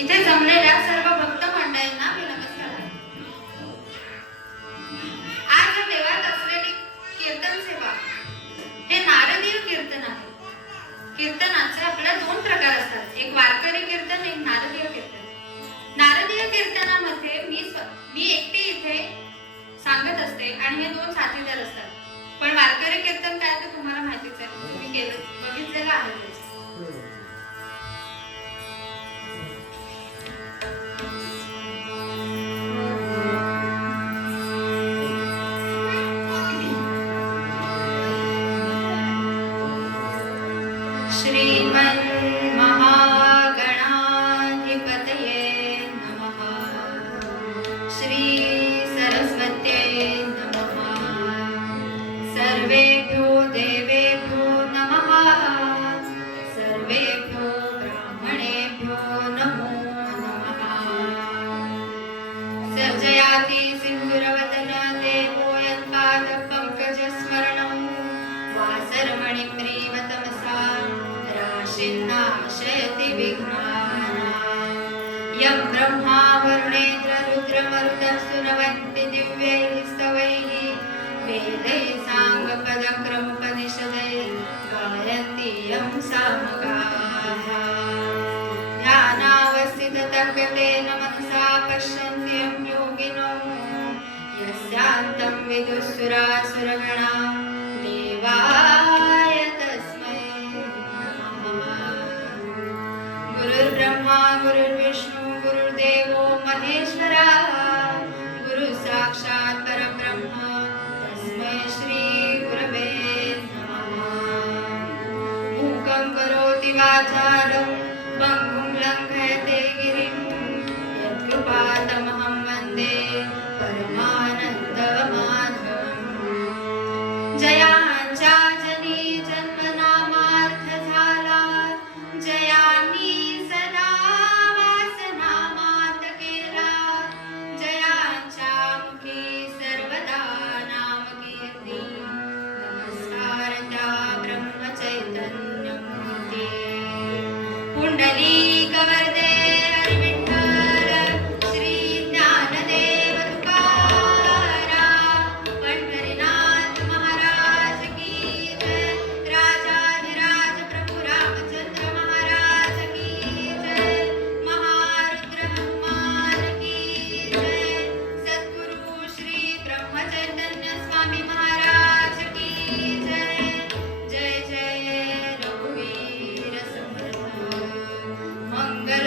इथे जमलेल्या सर्व भक्त मंडळींना मी नमस्कार करते. आज देवात असलेली कीर्तन सेवा हे नारदीय कीर्तन आहे. कीर्तनाचे आपल्या दोन प्रकार असतात, एक वारकरी कीर्तन, एक नारदीय कीर्तन. नारदीय कीर्तनामध्ये मी एकटी इथे सांगत असते आणि हे दोन साथीदार असतात. पण वारकरी कीर्तन काय ते तुम्हाला माहितीच आहे, तुम्ही बघितलेलं आहे. श्रीमन्महागणाधिपतये नमः. श्री सरस्वत्यै नमः. सर्वेभ्यो देवेभ्यो नमः. सर्वेभ्यो ब्राह्मणेभ्यो नमो नमः. सर्जयाति सिन्दूरवदन देवो यत्पादपङ्कजस्मरणं वासरमणिम्रीवतमसा नाशयति विघ्नान्. यं ब्रह्मा वरुणेन्द्र रुद्रमरुतः सुरवन्ति दिव्यैः स्तवैः वेदैः साङ्गपदक्रमुपनिषदैः गायन्ति यं सामगाः. ध्यानावस्थिततर्कतेन मनसा पश्यन्ति यं योगिनो यस्यान्तं विदुःसुरासुरगणा देवाय गुरुर्ब्रह्मा गुरुर्विष्णु गुरुर्देवो महेश्वरा. गुरु साक्षात् परब्रह्म तस्मै श्री गुरवे नमः. मूकं करोति वाचालं पङ्गुं लङ्घयते गिरिं यत्कृपातमहं वन्दे परमानन्दमाधवम्. जयांच्या जनी जन्मनामार्थ झाला, जयांनी सदा वासनामात केला. जयांच्या मुखी सर्वदा नाम कीर्ती. नमस्कार त्या ब्रह्मचैतन्यमूर्ती. पुंडलीक वरदे हरिविठ्ठल श्री ज्ञानदेव तुकाराम. पंढरीनाथ महाराज की जय. राजाधिराज प्रभु रामचंद्र महाराज की जय. महारुद्र हनुमान की जय. सद्गुरु श्री ब्रह्मचैतन्य स्वामी महाराज की जय. जय जय रघुवीर समर्थ. मंगल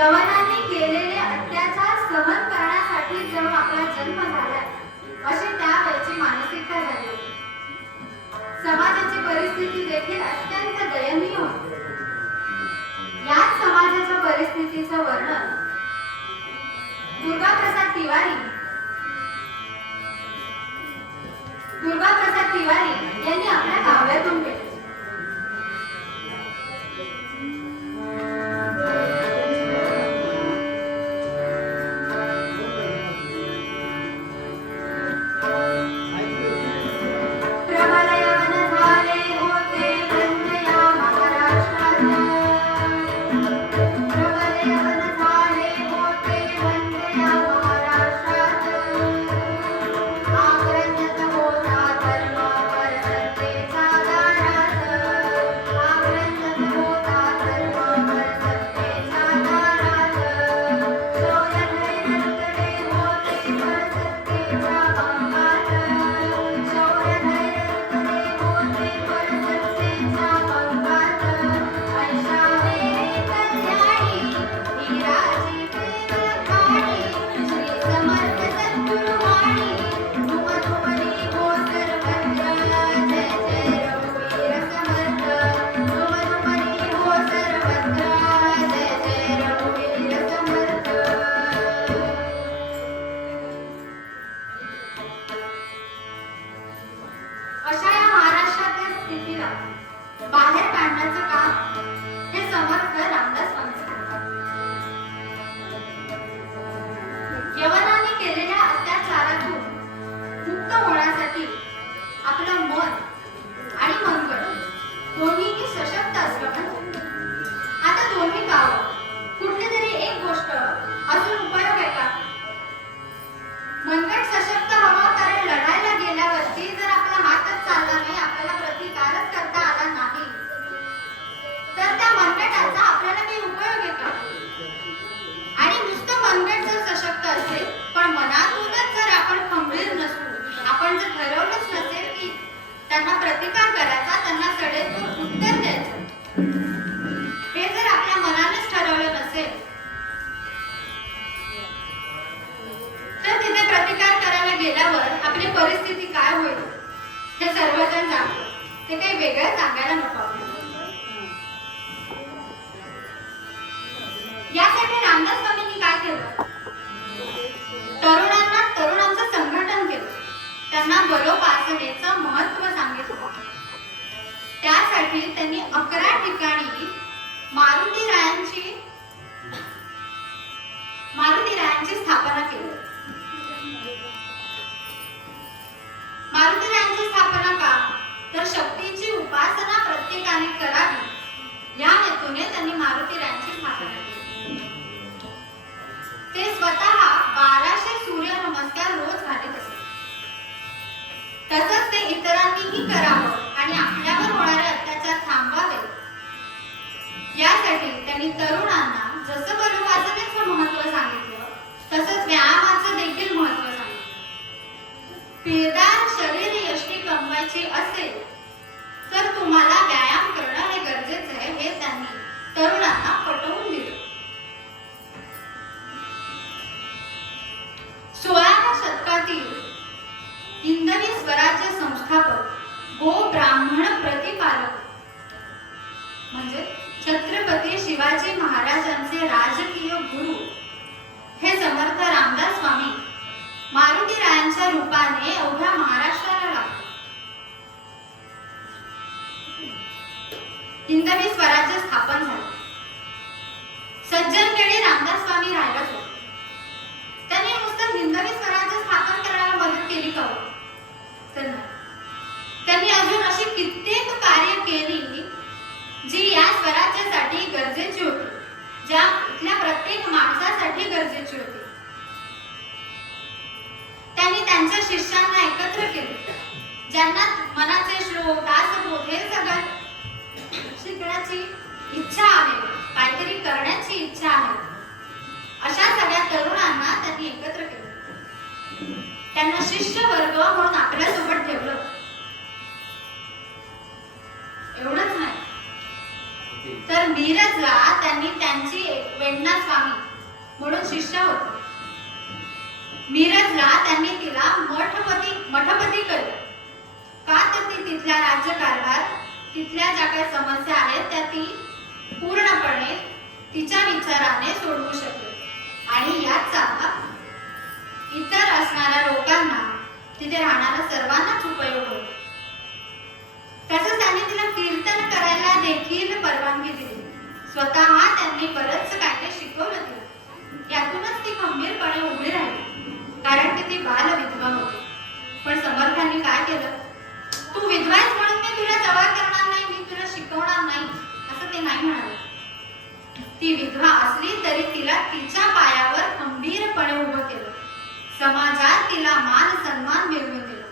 यवनांनी केलेले अत्याचार सहन करण्यासाठी जेव्हा आपला जन्म झाला अशी त्यावेळची मानसिकता झाली होती. समाजाची परिस्थिती देखील अत्यंत दयनीय होती. याच समाजाच्या परिस्थितीचं वर्णन दुर्गाप्रसाद तिवारी यांनी आपल्या काव्यातून केले. यवनाने केलेल्या अत्याचारातून मुक्त होण्यासाठी आपलं मन आणि मनगट दोन्हीही सशक्त असलं पाहिजे. आता दोन्ही गावं कुठली तरी एक गोष्ट असून उपयोग आहे का? मनगट सशक्त हवं, कारण लढायला गेल्यावरती जर आपला हातच चालला नाही, आपल्याला प्रतिकारच करता आला नाही, तर त्या मनगटाचा आपल्याला काही उपयोग आहे का? आणि नुसतं मनगट जर सशक्त असेल पण मनातूनच जर आपण खंबीर नसू, आपण जर ठरवलंच नसेल की त्यांना प्रतिकार करायचा, त्यांना सडेतून उत्तर द्यायचं, हे जर आपल्या मनानेच ठरवलं नसेल तर तिथे प्रतिकार करायला गेल्यावर आपली परिस्थिती काय होईल हे सर्वजण जाणतात. ते काही वेगळं सांगायला नको. यासाठी रामदास स्वामींनी काय केलं? तरुणांचं संघटन केलं, त्यांना बलोपासनेचं महत्त्व सांगितलं. त्यासाठी त्यांनी 11 ठिकाणी मारुतीरायांची स्थापना केली. मारुतीरायांची स्थापना का? तर शक्तीची उपासना प्रत्येकाने करावी, या हेतूने त्यांनी मारुतीरायांची स्थापना केली. ते स्वतः 1200 सूर्य नमस्कार रोज घालत असत. तसंच ते इतरांनीही करावं आणि आपल्यावर होणारे अत्याचार थांबावे, यासाठी त्यांनी तरुणांना जसं बलोपासनेचं महत्त्व सांगितलं तसंच व्यायामाचं देखील महत्त्व सांगितलं. पिळदार शरीर यष्टी कमवायची असेल तर तुम्हाला व्यायाम करणं हे गरजेचं आहे, हे त्यांनी तरुणांना पटवून दिलं. 16व्या शतकातील हिंदवी स्वराज्य संस्थापक गो ब्राह्मण प्रतिपालक म्हणजे छत्रपती शिवाजी महाराजांचे राजकीय गुरु हे समर्थ रामदास स्वामी मारुतीरायांच्या रूपाने अवघ्या महाराष्ट्राला लागले. हिंदवी स्वराज्य स्थापन झाले. सज्जनगडी रामदास स्वामी राहिलाच होते. त्यांनी नुसतं हिंदवी स्वराज्य स्थापन करायला मदत केली का? तर नाही. त्यांनी अजून अशी कित्येक कार्य केली जी या स्वराज्यासाठी गरजेची होती, ज्या इथल्या प्रत्येक माणसासाठी गरजेची होती. त्यांनी त्यांच्या शिष्यांना एकत्र केले, ज्यांना मनाचे श्लोक, दासबोध हे सगळं शिकण्याची इच्छा आहे, काहीतरी करण्याची इच्छा आहे, अशा सगळ्या तरुणांना त्यांनी एकत्र केलं. त्यांना शिष्य वर्ग म्हणून आपल्यासोबत ठेवलं. एवढंच नाही तर मिरजला त्यांनी त्यांची वेण्णा स्वामी म्हणून शिष्य होते. मिरजला त्यांनी तिला मठपती केलं. का? तर ती तिथल्या राज्यकारभार, तिथल्या ज्या काही समस्या आहेत त्या ती पूर्णपणे तिच्या विचाराने सोडवू शकते आणि याचा इतर असणाऱ्या लोकांना, तिथे राहणाऱ्या सर्वांनाच उपयोग होतो. तसंच त्यांनी तिला कीर्तन करायला देखील परवानगी दिली. स्वतः त्यांनी बरंच काय ते शिकवलं तिला. यातूनच ती खंबीरपणे उभी राहिली, कारण की ती बाल विधवा होती. पण समर्थांनी काय केलं? तू विधवा आहेस म्हणून मी तुला जवळ करणार नाही, मी तुला शिकवणार नाही, असं ते नाही म्हणाले. ती विधवा असली तरी तिला तिच्या पायावर खंबीरपणे उभं केलं, समाजात तिला मान सन्मान मिळवून दिला.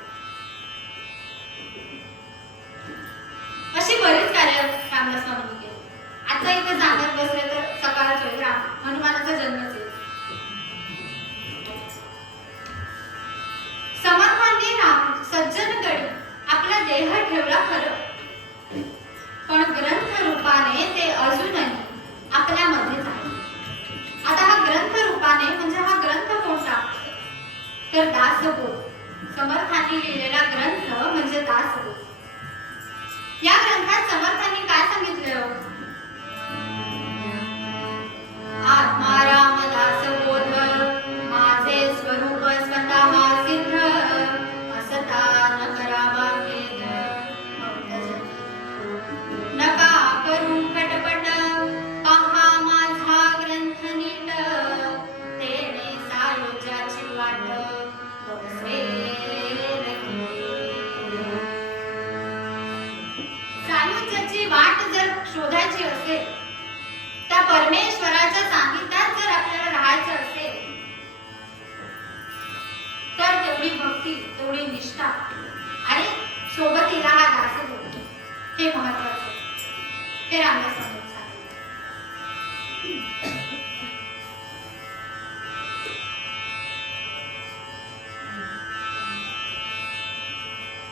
अशी बरीच कार्य रामदास स्वामींनी केली. आता इथे सांगत बसले तर सकाळच होईल, हनुमानाचा जन्मच येईल. समर्थांनी सज्जनगडी आपला देह ठेवला खरं, पण ग्रंथ रूपाने ते अजूनही आपल्यामध्येच आहे. आता हा ग्रंथ रूपाने म्हणजे हा ग्रंथ कोणता? तर दासबोध. समर्थांनी लिहिलेला ग्रंथ म्हणजे दासबोध. या ग्रंथात समर्थांनी काय सांगितलं? आत्माराम दासबोध माझे स्वरूप स्वतः सिद्ध, असता न करावा भेद, नका करू खटपट, पहा माझा ग्रंथ नीट, तेने सायोज्यात हे रामदास स्वामींनी सांगितलं.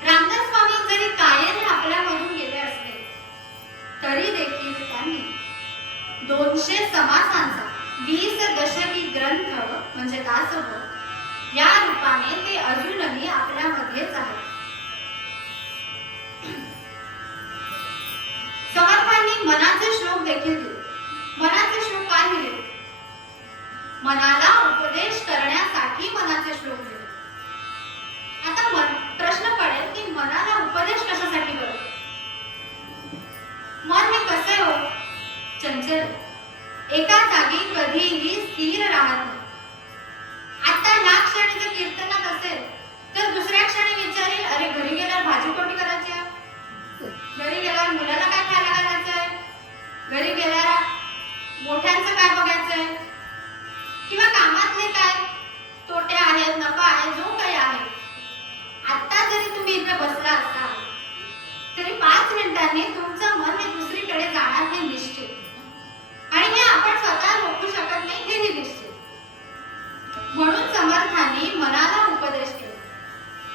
रामदास स्वामी जरी कायम आपल्यामधून गेले असले तरी देखील त्यांनी 200 समासांचा 20 दशकी ग्रंथ म्हणजे दासोह या रूपाने ते अजूनही आपल्यामध्येच आहे. समर्थांनी मनाचे श्लोक देखील दिले. मनाचे श्लोक काय दिले? मनाला उपदेश करण्यासाठी मनाचे श्लोक दिले. आता प्रश्न पडेल की मनाला उपदेश कशासाठी बरं? मन हे कसे हो? चंचल, एका जागी कधीही स्थिर राहत नाही. आता ह्या क्षणी जर कीर्तनात असेल तर दुसऱ्या क्षणी विचारेल, अरे घरी गेल्यावर भाजी कोणती करायची आहे, घरी गेल्यावर मुलाला काय खायला घालायचंय, घरी गेल्यावर मोठ्यांचं काय बघायचंय, किंवा कामातले काय तोटे आहेत, नफा आहे, जो काही आहे. आता जरी तुम्ही इथे बसला असाल तरी 5 मिनिटांनी तुमचं मन हे दुसरीकडे जाणार हे निश्चित. आणि हे आपण स्वतः रोखू शकत नाही हेही निश्चित. म्हणून समर्थांनी मनाला उपदेश केला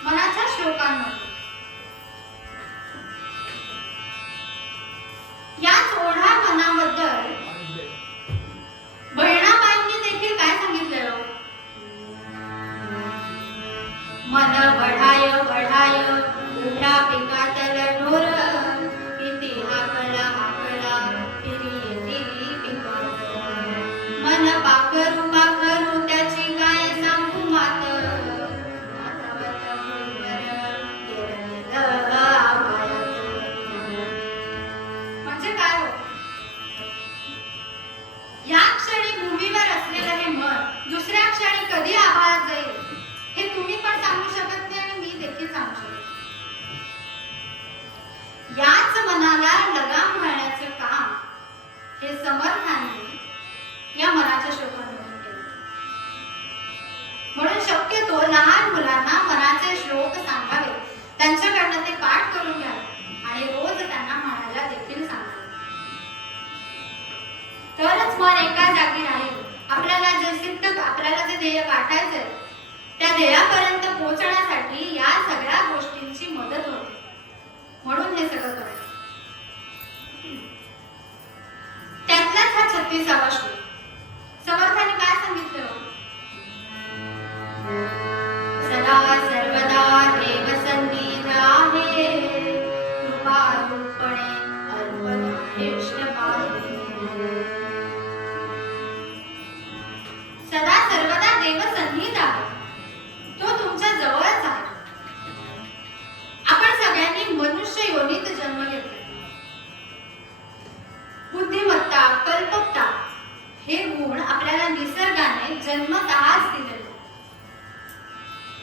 मनाच्या श्लोकांमध्ये. याच ओढा मनाबद्दल बहिणाबाईंनी देखील काय सांगितलं? मन बढाय बढाय उभ्या पिकातल ढोर, किती हाकला हाकला फिरी येती पिकात. मन पाखरू पाखरू त्याची काय सांगू मात, माथावत भुईवर गेलं आभाळात. म्हणजे काय हो? या क्षणी भूमीवर असलेलं हे मन दुसऱ्या क्षणी कधी आभाळात जाईल हे तुम्ही पण सांगू शकत नाही आणि मी देखील सांगू शकत. याच मनाला लगाम घालण्याचे काम हे समर्थांनी या मनाच्या श्लोकांमधून केले. म्हणून शक्यतो लहान मुलांना मनाचे श्लोक सांगावे, त्यांच्याकडनं ते पाठ करून घ्यावे आणि रोज त्यांना म्हणायला देखील सांगावे. तरच मन एका जागी राहील. आपल्याला जे ध्येय गाठायचंय त्या ध्येयापर्यंत पोहोचण्यासाठी या सगळ्या गोष्टींची मदत होते. म्हणून हे सगळं करायचं. त्यातलाच हा 36वा श्लोक. समर्थांनी काय सांगितलं? सदा सर्वदा देव सन्निध आहे, कृपारूपणे अर्पण इष्ट पाहे. सदा सर्वदा देव सन्निध आहे, तो तुमच्या जवळच आहे. आपण सगळ्यांनी मनुष्य योनीत जन्म घेतला. बुद्धिमत्ता, कल्पकता हे गुण आपल्याला निसर्गाने जन्मतःच दिलेले.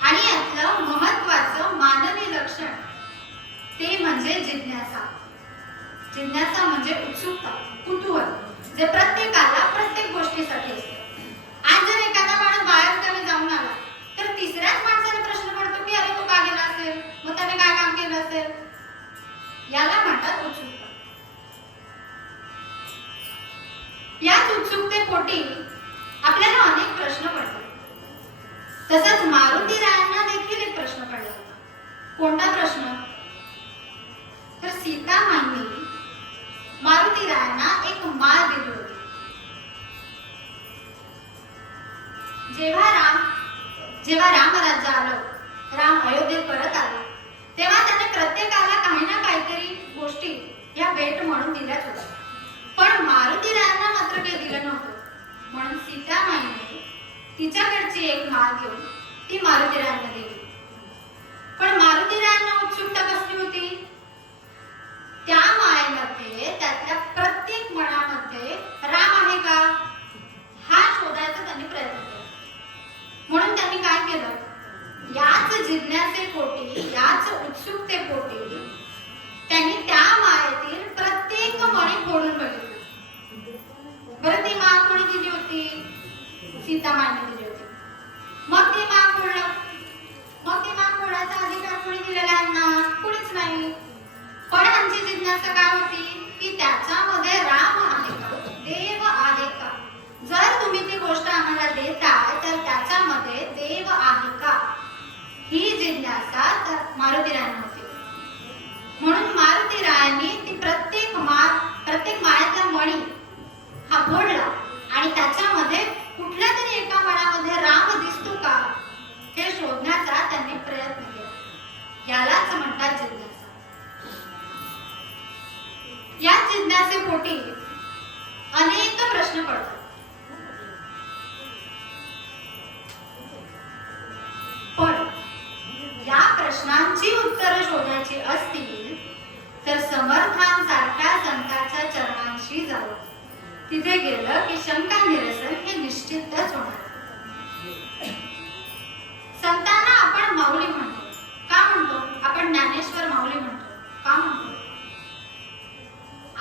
आणि यातलं महत्त्वाचं मानवी लक्षण ते म्हणजे जिज्ञासा. जिज्ञासा म्हणजे उत्सुकता, कुतूहल, जे प्रत्येकाला प्रत्येक गोष्टीसाठी असते. आज जर एखादा माणूस बाहेर कमी जाऊन आला तर तिसऱ्याच माणसाला प्रश्न पडतो की अरे तो का गेला असेल, मग त्याने काय काम केलं असेल. याला म्हणतात उत्सुकता. याच उत्सुकतेपोटी आपल्याला अनेक प्रश्न पडतात. तसंच मारुतीरायांना देखील एक प्रश्न पडला होता. कोणता प्रश्न? तर सीतामाईंनी मारुतीरायांना एक माळ दिली होती. जेव्हा रामराज्य आलं, राम अयोध्येत परत आला, तेव्हा त्याने प्रत्येकाला काही ना काहीतरी गोष्टी या भेट म्हणून दिल्याच होत्या. पण मारुतीरायांना मात्र काही दिलं नव्हतं. म्हणून सीतामाईने तिच्याकडची एक माळ घेऊन ती मारुतीरायांना दिली. पण मारुतीरायांना उत्सुकता कसली होती? त्या माळेमध्ये त्यातल्या प्रत्येक मणामध्ये राम आहे का हा शोधायचा त्यांनी प्रयत्न केला. म्हणून त्यांनी काय केलं? याच जिज्ञासेपोटी, याच उत्सुकतेपोटी त्यांनी त्या माळेतील प्रत्येक मणी फोडून बघितलं. बरं, ती माळ कोणी दिली होती? सीतामाईने दिली होती. मग ती माळ फोडलं. मग ती माळ फोडायचा अधिकार कोणी दिलेला यांना? कुणीच नाही. पण आमची जिज्ञासा जिज्ञासा काय होती की त्याच्यामध्ये राम आहे का, देव आहे का? जर तुम्ही ती गोष्ट आम्हाला देताय तर त्याच्यामध्ये देव आहे का, ही जिज्ञासा तर मारुतीरायांना होती. म्हणून मारुतीरायांनी ती प्रत्येक माळ्यातला मणी हा फोडला आणि त्याच्यामध्ये कुठल्या तरी एका मणामध्ये राम दिसतो का हे शोधण्याचा त्यांनी प्रयत्न केला. यालाच म्हणतात जिज्ञासा. या जिज्ञासेपोटी अनेक प्रश्न पडतात. पण या प्रश्नांची उत्तरं शोधायची असतील तर समर्थांसारख्या संतांच्या चरणांशी जावं. तिथे गेलं की शंका निरसन हे निश्चितच होणार. संतांना आपण माऊली म्हणतो का म्हणतो? आपण ज्ञानेश्वर माऊली म्हणतो का म्हणतो?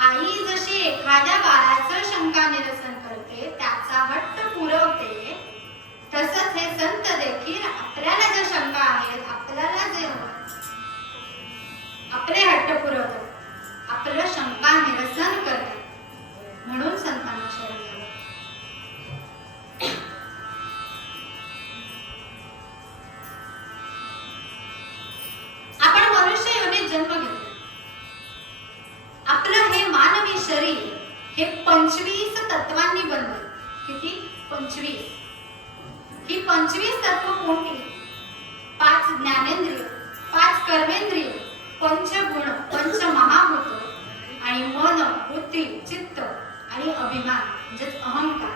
आई जशी एखाद्या बाळाचं शंका निरसन करते, त्याचा हट्ट पुरवते, तसंच हे संत देखील आपल्याला ज्या शंका आहेत, आपल्याला जे आपले हट्ट पुरवतात, आपलं शंका निरसन करतात. म्हणून संतांना शरण जावं. आपण मनुष्य योनीत जन्म घेतला. आपलं हे मानवी शरीर हे 25 तत्वांनी बनलं. किती? 25. ही 25 तत्व कोणती? 5 ज्ञानेंद्रिय, 5 कर्मेंद्रिय, पंचगुण, पंचमहाभूत आणि मन, बुद्धी, चित्त आणि अभिमान म्हणजेच अहंकार.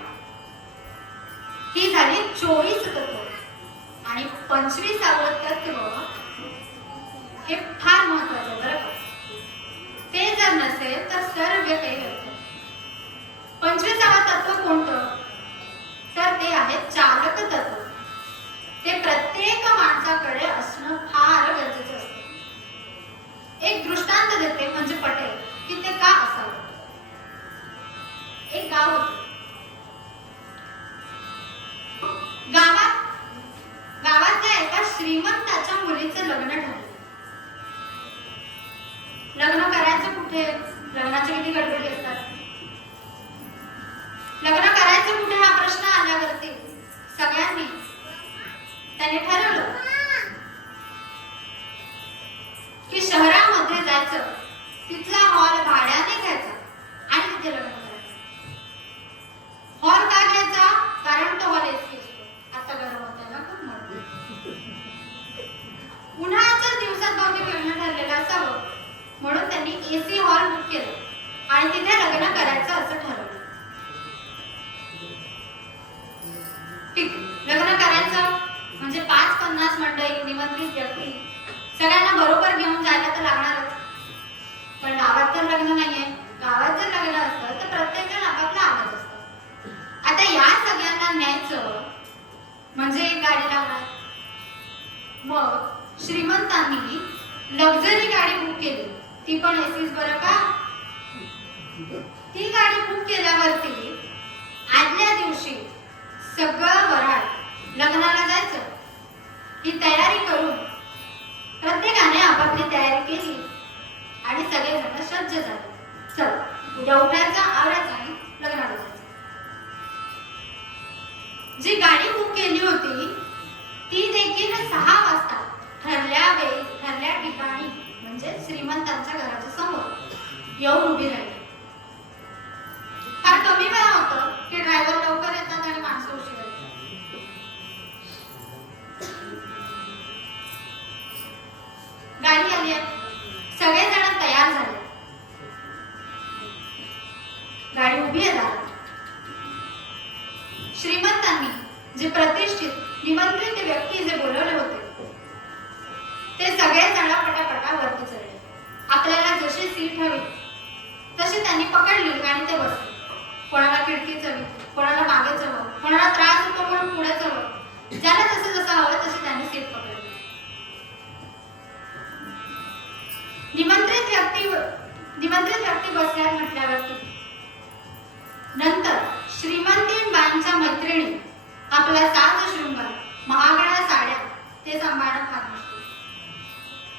ही झाली 24 तत्व. आणि 25वे तत्व हे फार महत्वाचं बरं का. ते जर नसेल तर सर्व काही व्यर्थ. 25वे तत्व कोणतं? तर ते आहे चालक तत्व. ते प्रत्येक माणसाकडे असणं फार गरजेचं असतं. एक दृष्टांत देते म्हणजे पटेल की ते का असावं. एक गाव होतं. गावातल्या एका श्रीमंताच्या मुलीचं लग्न ठरलं. लग्न करायचं कुठे? लग्नाच्या किती गडबडी असतात. लग्न करायचं कुठे हा प्रश्न आल्यावरती सगळ्यांनी त्याने ठरवलं की शहरामध्ये जायचं, तिथला हॉल भाड्याने घ्यायचा आणि तिथे लग्न करायचं. हॉल का घ्यायचा? कारण तो हॉल एसी असतो. आता गरम होतंय ना खूप म्हणून. उन्हाळ्याच्या दिवसात बहुतेक लग्न ठरलेलं असावं म्हणून त्यांनी एसी हॉल बुक केलं आणि तिथे लग्न करायचं असं ठरवलं. ठीक, लग्न करायचं म्हणजे 50 मंडळी, निमंत्रित व्यक्ती सगळ्यांना बरोबर घेऊन जायला तर लागणारच. पण गावात तर लग्न नाहीये. गावात जर लग्न असतं तर प्रत्येक जण आपापला आवाज असतं. आता या सगळ्यांना न्यायचं म्हणजे एक गाडी लागणार. मग श्रीमंतांनी लक्झरी गाडी बुक केली. ती पण एसीच बरं का. ती गाडी बुक केल्यावरती आदल्या दिवशी सगळं वराड लग्नाला जायचं ही तयारी करून प्रत्येकाने आपापली तयारी केली आणि सगळेजण सज्ज झाले. चल उद्या उठायचं, आवरायचं आणि लग्नाला जायचं. जी गाडी बुक केली होती ती देखील 6 वाजता ठरल्या ठिकाणी म्हणजे श्रीमंतांच्या घराच्या समोर येऊन उभी राहिली. फार कमी वेळा होतं की ड्रायव्हर लवकर येतात आणि माणसं उशिरा येतात. गाडी आली आहे, सगळेजण तयार झाले. गाडी उभी आहे दारात. श्रीमंतांनी जे प्रतिष्ठित निमंत्रित व्यक्ती जे बोलवले होते ते सगळेजण पटापटा वरती चढले. आपल्याला जशी सीट हवी तशी त्यांनी पकडली आणि ते बसले. कोणाला खिडकीच हवी, कोणाला मागेच हवं, कोणाला त्रास होतो म्हणून पुढेच हवं. ज्याला जसं हवं तशी त्यांनी सीट पकडली. निमंत्रित व्यक्ती बसल्या म्हटल्यावरती नंतर श्रीमंतीबाईंच्या मैत्रिणी आपला साज शृंगार, महागड्या साड्या ते सांभाळणं फार मुश्किल.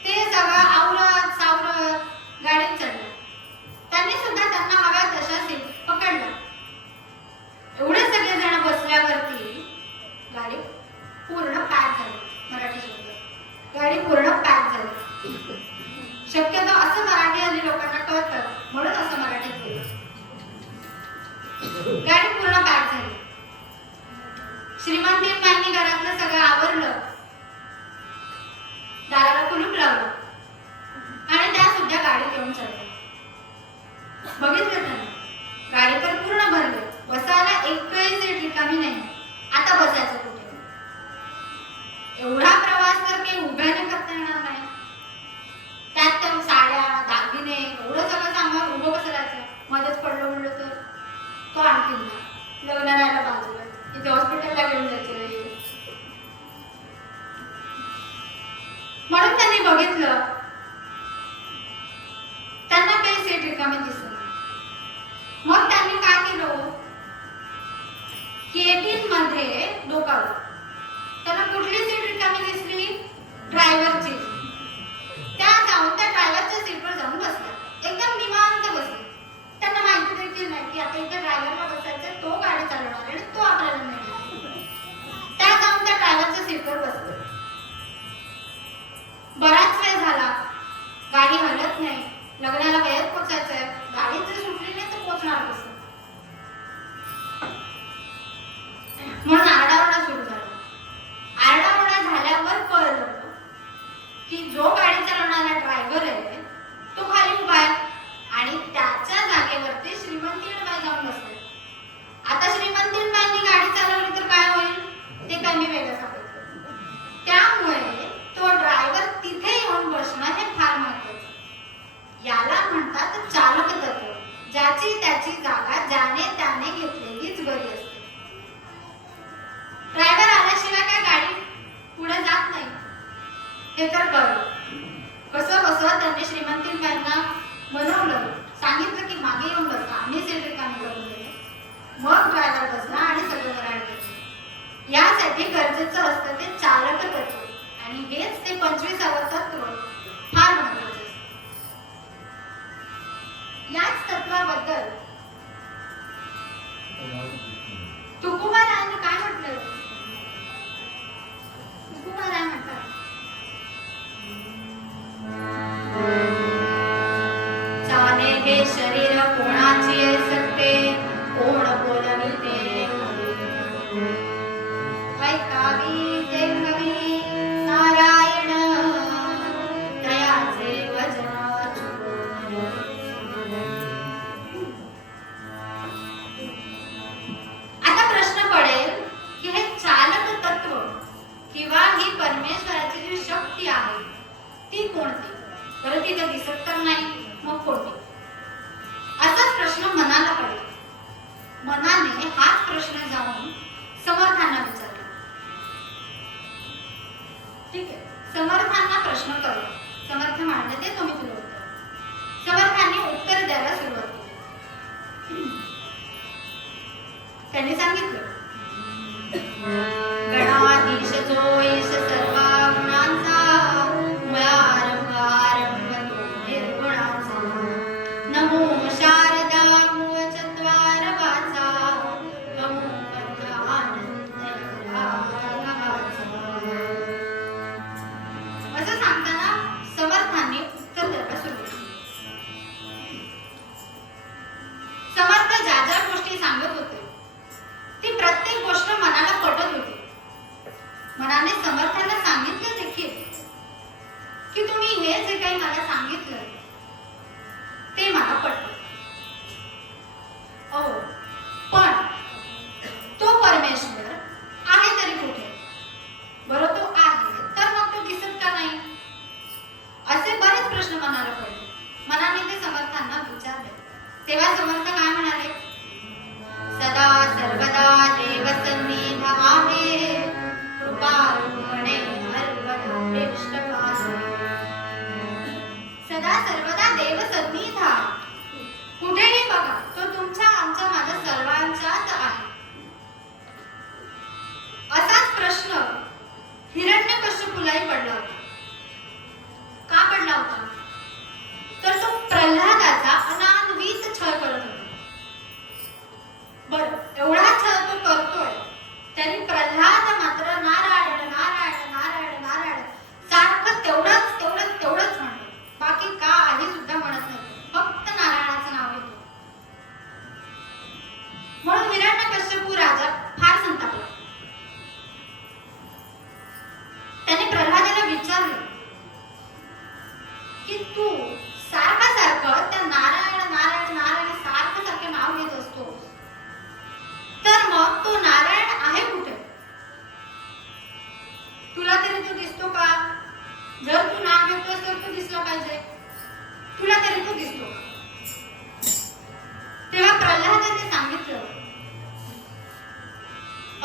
ते सगळं आवरत सावरत गाडीत चढले. श्रीमंतींबाईंनी घरातलं सगळं आवरलं, दाराला कुलूप लावलं आणि त्या सुद्धा गाडीत येऊन चढल्या. बघितलं त्यांनी, गाडी तर पूर्ण भरली, बसायला एकही सीट रिकामी नाही. आता बसायचं कुठे? एवढा प्रवास तर काही उभ्याने करता येणार नाही. त्यात तर साड्या, दागिने, एवढं सगळं सामान उभं कसं राहायचं? मध्येच पडलं म्हणलं तर तो आणखी लग्न राहायला बाजूला, इथे हॉस्पिटलला घेऊन जायचं. म्हणून त्यांनी बघितलं, त्यांना काही सीट रिकामी दिसत. मग त्यांनी काय केलं? केबिन मध्ये डोकावलं. त्यांना कुठली सीट रिकामी दिसली? ड्रायव्हरची. त्या जाऊन त्या ड्रायव्हरच्या सीटवर जाऊन बसल्या, एकदम निवांत बसले. त्यांना माहिती देखील नाही की आता इथे ड्रायव्हरला बसायचं, तो गाडी चालवणार आहे आणि तो आपल्याला नाही. त्या जाऊन त्या ड्रायव्हरच्या सीटवर बसले. बराच वेळ झाला, गाडी हलत नाही. लग्नाला वेळेत पोहोचायचंय, गाडी जर सुटली नाही तर पोहोचणार कसं? म्हणून आरडाओरडा सुरू झाला. आरडाओरडा झाल्यावर कळलं की जो गाडी चालवणारा ड्रायव्हर आहे तो खाली उभा आहे आणि त्याच्या जागेवरती श्रीमंतीबाई जाऊन बसले. आता श्रीमंतीबाईंनी गाडी चालवली तर काय होईल ते काही मी वेगळं सांगितलं. त्यामुळे तो ड्रायव्हर तिथे येऊन बसणं हे फार महत्वाचं. याला म्हणतात चालक तत्व. ज्याची त्याची जागा ज्याने त्याने घेतलेलीच बरी असते. ड्रायव्हर आल्याशिवाय काय गाडी पुढे जात नाही हे तर कळलं. कसं कसं त्यांनी श्रीमंतीबाईंना बनवलं, सांगितलं की मागे येऊन बसला, आम्ही सीट रिकामी करून दिली. मग ड्रायव्हर बसला आणि सगळं गाडी घेतली. यासाठी गरजेचं असतं ते चालक तत्व आणि हेच ते 25वे तत्व फार महत्वाचं असतं. याच तत्वाबद्दल तुकोबारायांनी काय म्हटलं? तुकोबाराय म्हणतात, जाने हे शरीर कोणाची सकते, कोण बोलविते ऐकावी ते हवी नारायण दयाचे वचन. आता प्रश्न पडेल की हे चालक तत्व किंवा ही परमेश्वराची जी शक्ती आहे ती कोणती? बरं ती तर दिसत तर नाही, मग कोणती? असाच प्रश्न मनाला पडेल. मनाने हाच प्रश्न जाऊन समर्थांना विचारला. ठीक आहे, समर्थांना प्रश्न करू. समर्थ म्हणाले ते तुम्ही तुला उत्तर. समर्थांनी उत्तर द्यायला सुरुवात केली. त्यांनी सांगितलं, गणाधीश जो ईश सर्व गुणांचा, मुळारंभ आरंभ तो निर्गुणाचा. नमो शारदा मूळ चत्वार वाचा, नमो पंथ आनंद भावाचा. असं सांगताना समर्थांनी उत्तर द्यायला सुरुवात केली. समर्थ ज्या ज्या गोष्टी सांगत होते ती प्रत्येक गोष्ट मनाला पटत होती. मनाने समर्थांना सांगितलं देखील की तुम्ही हे जे काही मला सांगितलं ते मला पटलं. पण तो परमेश्वर आहे तरी कुठे? बरं तो आहे तर मग तो दिसत का नाही? असे बरेच प्रश्न मनाला पडले. मनाने ते समर्थांना विचारले. तेव्हा समर्थ काय म्हणाले? सदा सर्वदा देव सन्निध आहे, कृपारूपणे सर्वदा इष्टपासे. सदा सर्वदा देव सन्निध आहे. कुठेही बघा तो तुमच्या आमच्या माझ्या सर्वांचाच आहे. असाच प्रश्न हिरण्यकश्यपूलाही पडला होता. का पडला होता? तर तो प्रल्हादाचा अनान्वित छळ करत होता. बरं, एवढा छळ तो करतोय तरी प्रल्हाद मात्र नारायण नारायण नारायण नारायण सारखं तेवढंच तेवढंच तेवढंच म्हणतो. बाकी काही सुद्धा म्हणत नाही, फक्त नारायणाचं नाव घेतो. म्हणून हिरण्यकश्यपू राजा फार संतापला.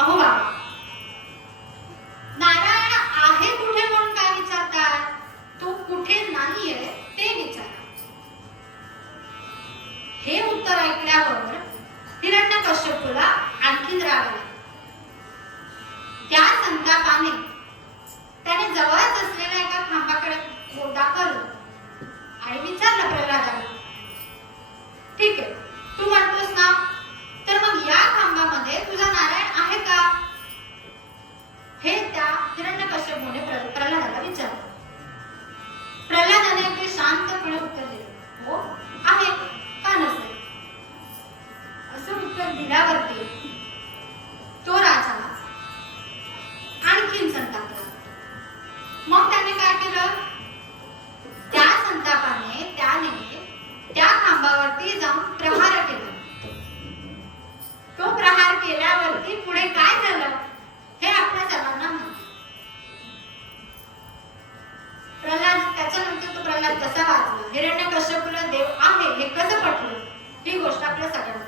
अहो बाबा, नारायण आहे कुठे म्हणून काय विचारताय? तो कुठे नाहीये ते विचारा. हे उत्तर ऐकल्यावर हिरण्यकश्यपूला आणखीन राग आला. त्या संतापाने त्याने जवळच असलेल्या एका खांबाकडे बोट दाखवलं आणि विचारलं प्रल्हादाला, ठीक आहे, तू म्हणतोस ना, तर मग या खांबामध्ये तुझा नारायण आहे का? हे त्या हिरण्यकश्यपूने प्रल्हादाला विचारलं. प्रल्हादाने अगदी शांतपणे उत्तर दिले, हो आहे, का नसेल? असं उत्तर दिल्यावरती तो राजा आणखीन संतापला. मग त्याने काय केलं? त्या संतापाने त्याने त्या खांबावरती जाऊन प्रहार केला. तो प्रहार केल्यावरती पुढे काय झालं हे आपल्या सर्वांना माहिती. प्रल्हाद, त्याच्यानंतर तो प्रल्हाद कसा वाचला, हिरण्यकश्यपूला देव आहे हे कसं पटलं, ही गोष्ट आपल्या सगळ्यांना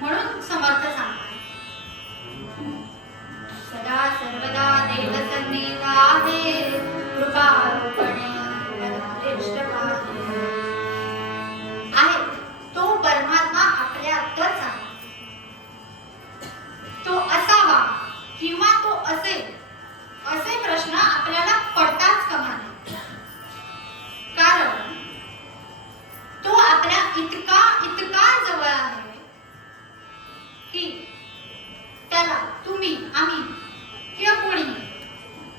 म्हणून समर्थ सांगतात, सदा सर्वदा देव सन्निध आहे, कृपारूपणे आहे. तो परमात्मा आपल्यातच आहे. तो असावा किंवा तो असेल असे प्रश्न आपल्याला पडताच कामा नये. कारण तो आपल्या इतका जवळ आहे की त्याला तुम्ही, आम्ही किंवा कोणी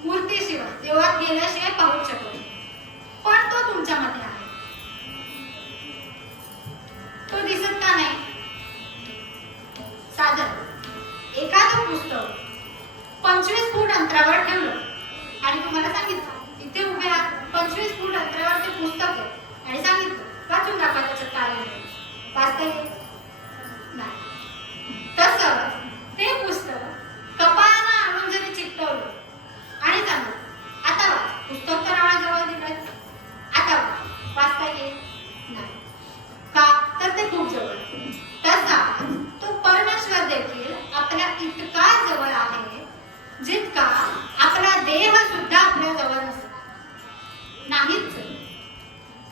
मूर्तीशिवाय, देवळात गेल्याशिवाय पाहू शकत नाही. पण तो तुमच्यामध्ये आहे. तो दिसत का नाही? साधं एखादं पुस्तक 25 फूट अंतरावर ठेवलं आणि तुम्हाला सांगितलं, इथे उभे आहात, 25 फूट अंतरावर ते पुस्तक आहे आणि सांगितलं वाचून दाखवा त्याच्यात काय आहे, वाचता येईल नाही. तसंच ते पुस्तक कपाळाला आणून जरी चिकटवलं आणि सांगितलं आता वाच, पुस्तक तर नावाजवळ दिलं, आता वाचता येईल नाही. का? तर ते खूप जवळ. तसा तो परमेश्वर देखील आपल्या इतका जवळ आहे जितका आपला देह सुद्धा आपल्या जवळ नाहीच.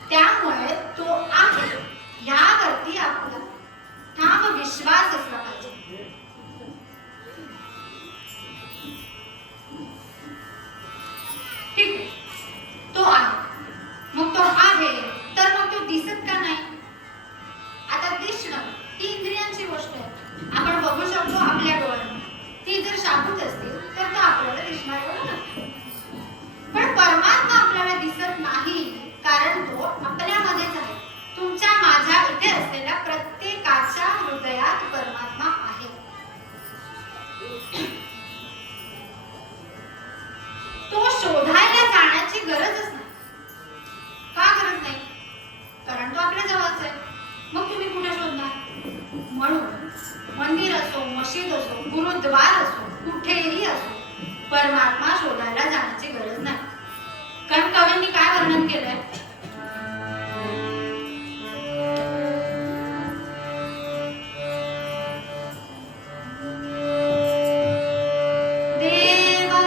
त्यामुळे तो आहे यावरती आपला ठाम विश्वास असला पाहिजे. ठीक आहे, तो आहे. मग तो आहे तर मग तो दिसत का नाही? आता दिसणं ही इंद्रियांची गोष्ट आहे. आपण बघू शकतो आपल्या डोळ्यांना, ती जर शाबूत असतील तर तो आपल्याला दिसणार नाही. पण परमात्मा आपल्याला दिसत नाही कारण तो आपल्यामध्येच आहे. तुमच्या माझ्या इथे असलेल्या प्रत्येकाच्या हृदयात परमात्मा आहे. तो शोधायला जाण्याची गरजच नाही. का गरज नाही? कारण तो आपल्या जवळच आहे. मग तुम्ही कुठे शोधणार? म्हणून मंदिर असो, मशीद असो, गुरुद्वार असो, कुठेही असो, परमात्मा शोधायला जाण्याची गरज नाही. कारण कवींनी काय वर्णन केलंय? देवा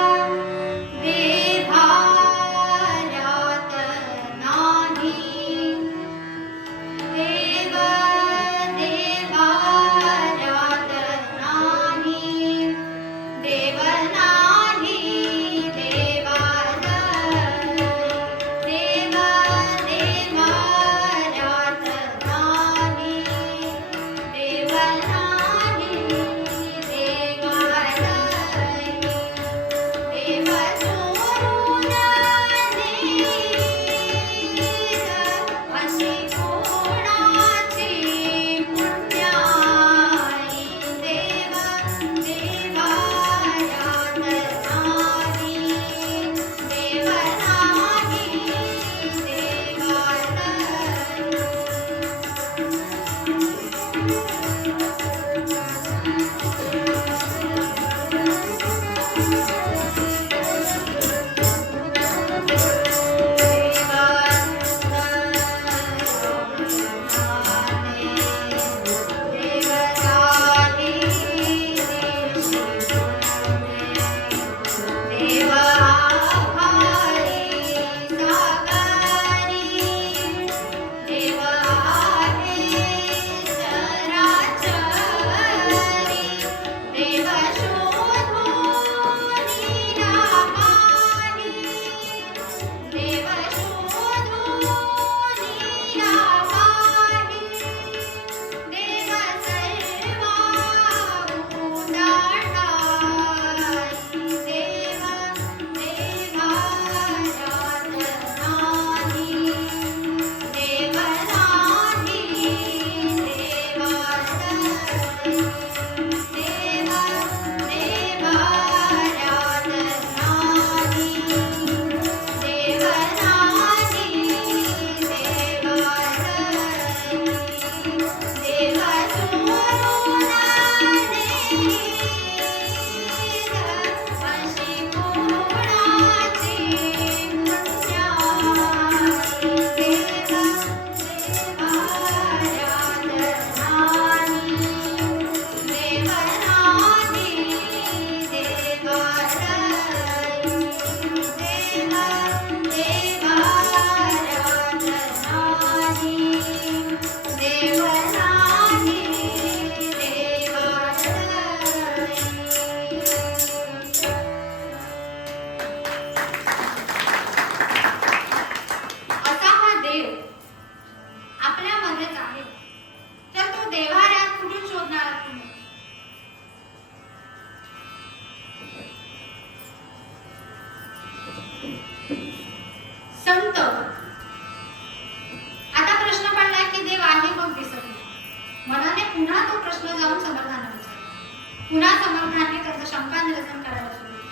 पुन्हा समर्थांनी त्यांचं शंका निरसन करायला सुरू केलं.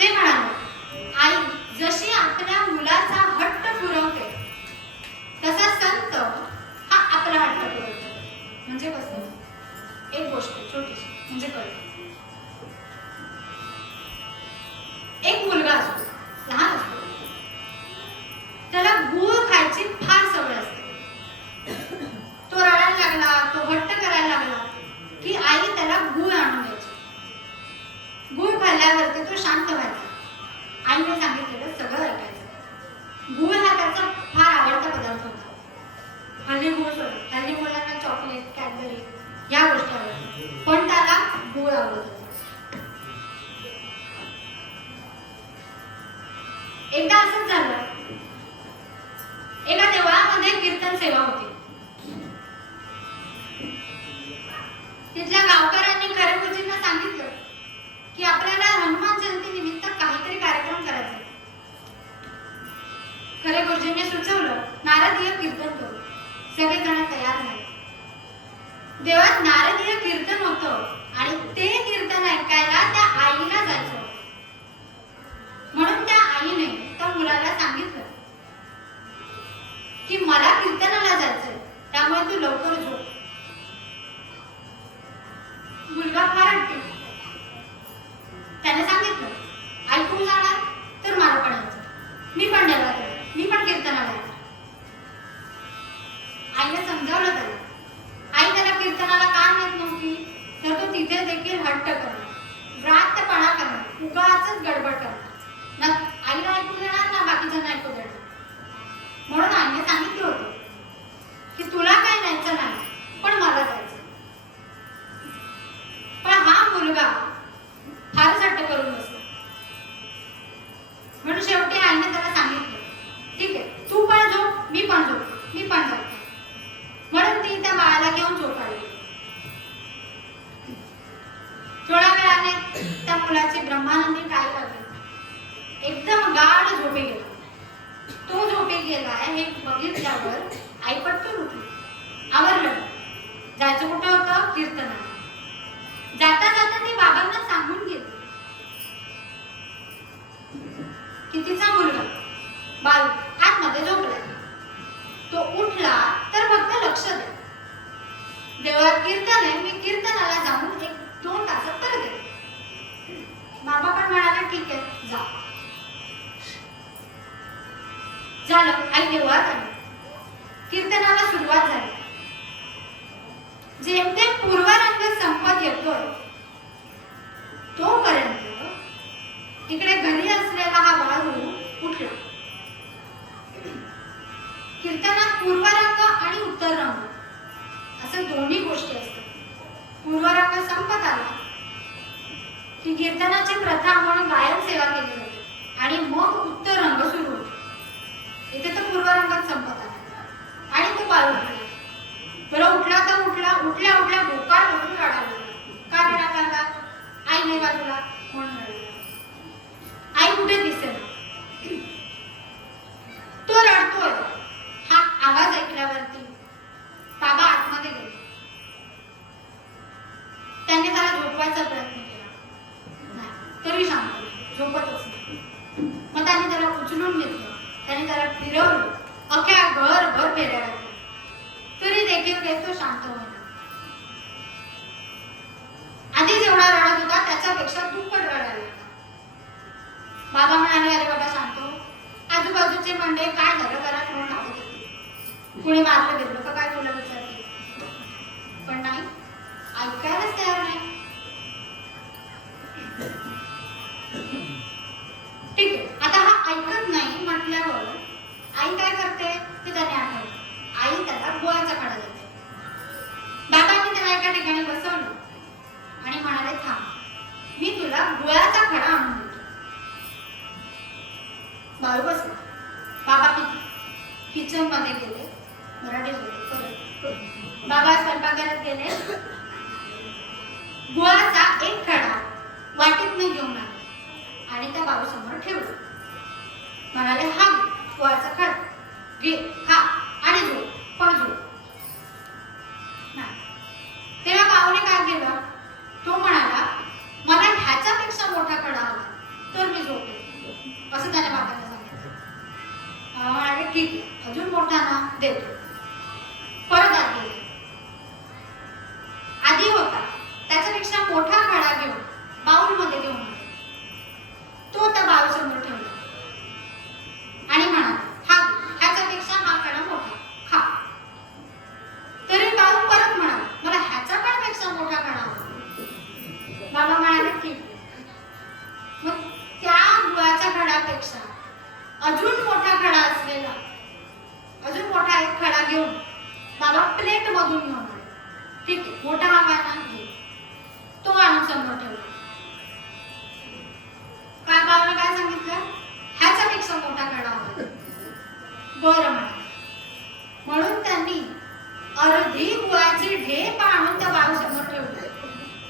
ते म्हणाले, आई जशी आपल्या मुलाचा हट्ट पुरवते तसा संत हा आपला हट्ट पुरवतो. म्हणजे कसं? एक गोष्ट छोटीशी म्हणजे कळतं. एक मुलगा असतो, लहान असतो, त्याला गूळ खायची फार सवय असते. तो रडायला लागला, तो हट्ट करायला लागला की आई त्याला गूळ आणून द्यायची. गूळ खाल्ल्यावरती तो शांत व्हायचा. आईने सांगितलेलं सगळं ऐकायचं. गूळ हा त्याचा फार आवडता पदार्थ होता. हल्ली मुलांना चॉकलेट, कॅडबरी या गोष्टी आवडतात, पण त्याला गूळ आवडत होता. एकदा असंच झालं, एका देवळामध्ये कीर्तन सेवा होती. तिथल्या गावकऱ्यांनी खरेगुरुजींना सांगितलं की आपल्याला हनुमान जयंती निमित्त काहीतरी कार्यक्रम करायचा. खरेगुरुजींनी सुचवलं, नारदीय कीर्तन करू. सगळेजण तयार झाले. देवळात नारदीय कीर्तन होतं आणि ते कीर्तन ऐकायला त्या आईला जायचं. म्हणून त्या आईने त्या मुलाला सांगितलं की मला कीर्तनाला जायचंय, त्यामुळे तू लवकर झोप. मुलगा फार हट्टी. त्याने सांगितलं, ऐकून जाणार तर मला पण यायचं, मी पण देवाला येणार, मी पण कीर्तनाला येणार. आईने समजावलं त्याला. आई त्याला कीर्तनाला का नेत नव्हती, तर तो तिथे देखील हट्ट करणार, व्रातपणा करणार, उगाचच गडबड करणार. ना आईला ऐकू देणार ना बाकीच्यांना ऐकू देणार. म्हणून आईने सांगितलं होतं की तुला काय न्यायचं नाही, पण मला जायचं. पण हा मुलगा फारच हट्ट करून बसला. म्हणून शेवटी आईने त्याला सांगितलं, ठीक आहे, तू पण झोप, मी पण झोप, मी पण जाते. म्हणून ती त्या बाळाला घेऊन झोपायला गेली. थोड्या वेळाने त्या मुलाची ब्रह्मानंदी टाळी लागली. एकदम गाढ झोपे गेला. तो झोपे गेलाय हे बघितल्यावर आई पटकन उठली. आवरलं. जायचं कुठं होतं? कीर्तनाला. जाता जाता ती बाबांना सांगून गेली की तिचा मुलगा बाळू आतमध्ये झोपलाय. तो उठला तर फक्त लक्ष द्या. देवळात कीर्तन आहे, मी कीर्तनाला जाऊन 1-2 तासात परत येते. बाबा पण म्हणाले, ठीक आहे, जा. झालं. आई देवळात आली. कीर्तनाला सुरुवात झाली. जेमतेम पूर्वरंग संपत येतोय तोपर्यंत तिकडे घरी असलेला हा बाळू उठला. कीर्तनात पूर्वरंग आणि उत्तर रंग असं दोन्ही गोष्टी असतात. पूर्वरंग संपत आला की कीर्तनाची प्रथा म्हणून गायन सेवा केली जाते आणि मग उत्तर रंग सुरू होतो. इथे तर पूर्वरंगात संपत आला आणि तो बाळू उठला. बरं उठला तर उठला, उठल्या उठल्या भोकाळ म्हणून रडायला लागला. का रडायला लागला? आई नाही बाजूला, म्हणून रडायला. आई कुठे दिसेना. तो रडतोय हा आवाज ऐकल्यावरती बाबा आतमध्ये गेले. त्याने त्याला झोपवायचा प्रयत्न केला, नाही तरी शांत नाही, झोपतच नाही. मग त्याने त्याला उचलून घेतलं, त्याने त्याला फिरवलं, अख्ख्या घरभर फेऱ्या घातल्या, तरी देखील तो शांत होईना. आधी जेवढा रडत होता त्याच्यापेक्षा दुप्पट रडायला लागला. बाबा म्हणाले, अरे बाबा शांत हो, आजूबाजूचे मंडळी काय झालं घरात म्हणून आवडत होते, कुणी मारलं गेलं का काय तुला विचारते, पण नाही, ऐकायलाच तयार नाही. ठीक आहे, आता हा ऐकत नाही म्हटल्यावर आई काय करते ते त्याने आठवलं. आई त्याला गुळाचा खडा देते. बाबांनी त्याला एका ठिकाणी बसवलं आणि म्हणाले, थांब, मी तुला गुळाचा खडा आणून देतो. बाळू बसला. बाबा किचन मध्ये गेले, मराठी बाबा स्वयंपाकघरात गेले, गुळाचा एक खडा वाटीतनं घेऊन आले आणि त्या बाळू समोर ठेवला. म्हणाले, हा गुळाचा खडा घे, खा आणि झोप, पण झोप. तेव्हा मोठा खडा घेऊन बाउलमध्ये घेऊन आले. तो त्या बाळूसमोर ठेवला आणि म्हणाला, हा ह्याच्यापेक्षा हा खडा मोठा, खा. तरी बाळू परत म्हणाला, मला ह्याच्यापेक्षा मोठा खडा हवा. बाबा म्हणाले, ठीक आहे. मग त्या गुळाच्या खडापेक्षा अजून मोठा खडा असलेला अजून मोठा एक खडा घेऊन बाबा प्लेट मधून घेऊन आले. ठीक आहे, मोठा हवा ना, घे. तो आणून समोर ठेवला. काय बाबाने काय सांगितलं, ह्याच्यापेक्षा मोठा खडा हवा. बरं म्हणाले. म्हणून त्यांनी अर्धी गुळाची ढेप आणून त्या बाळू समोर ठेवली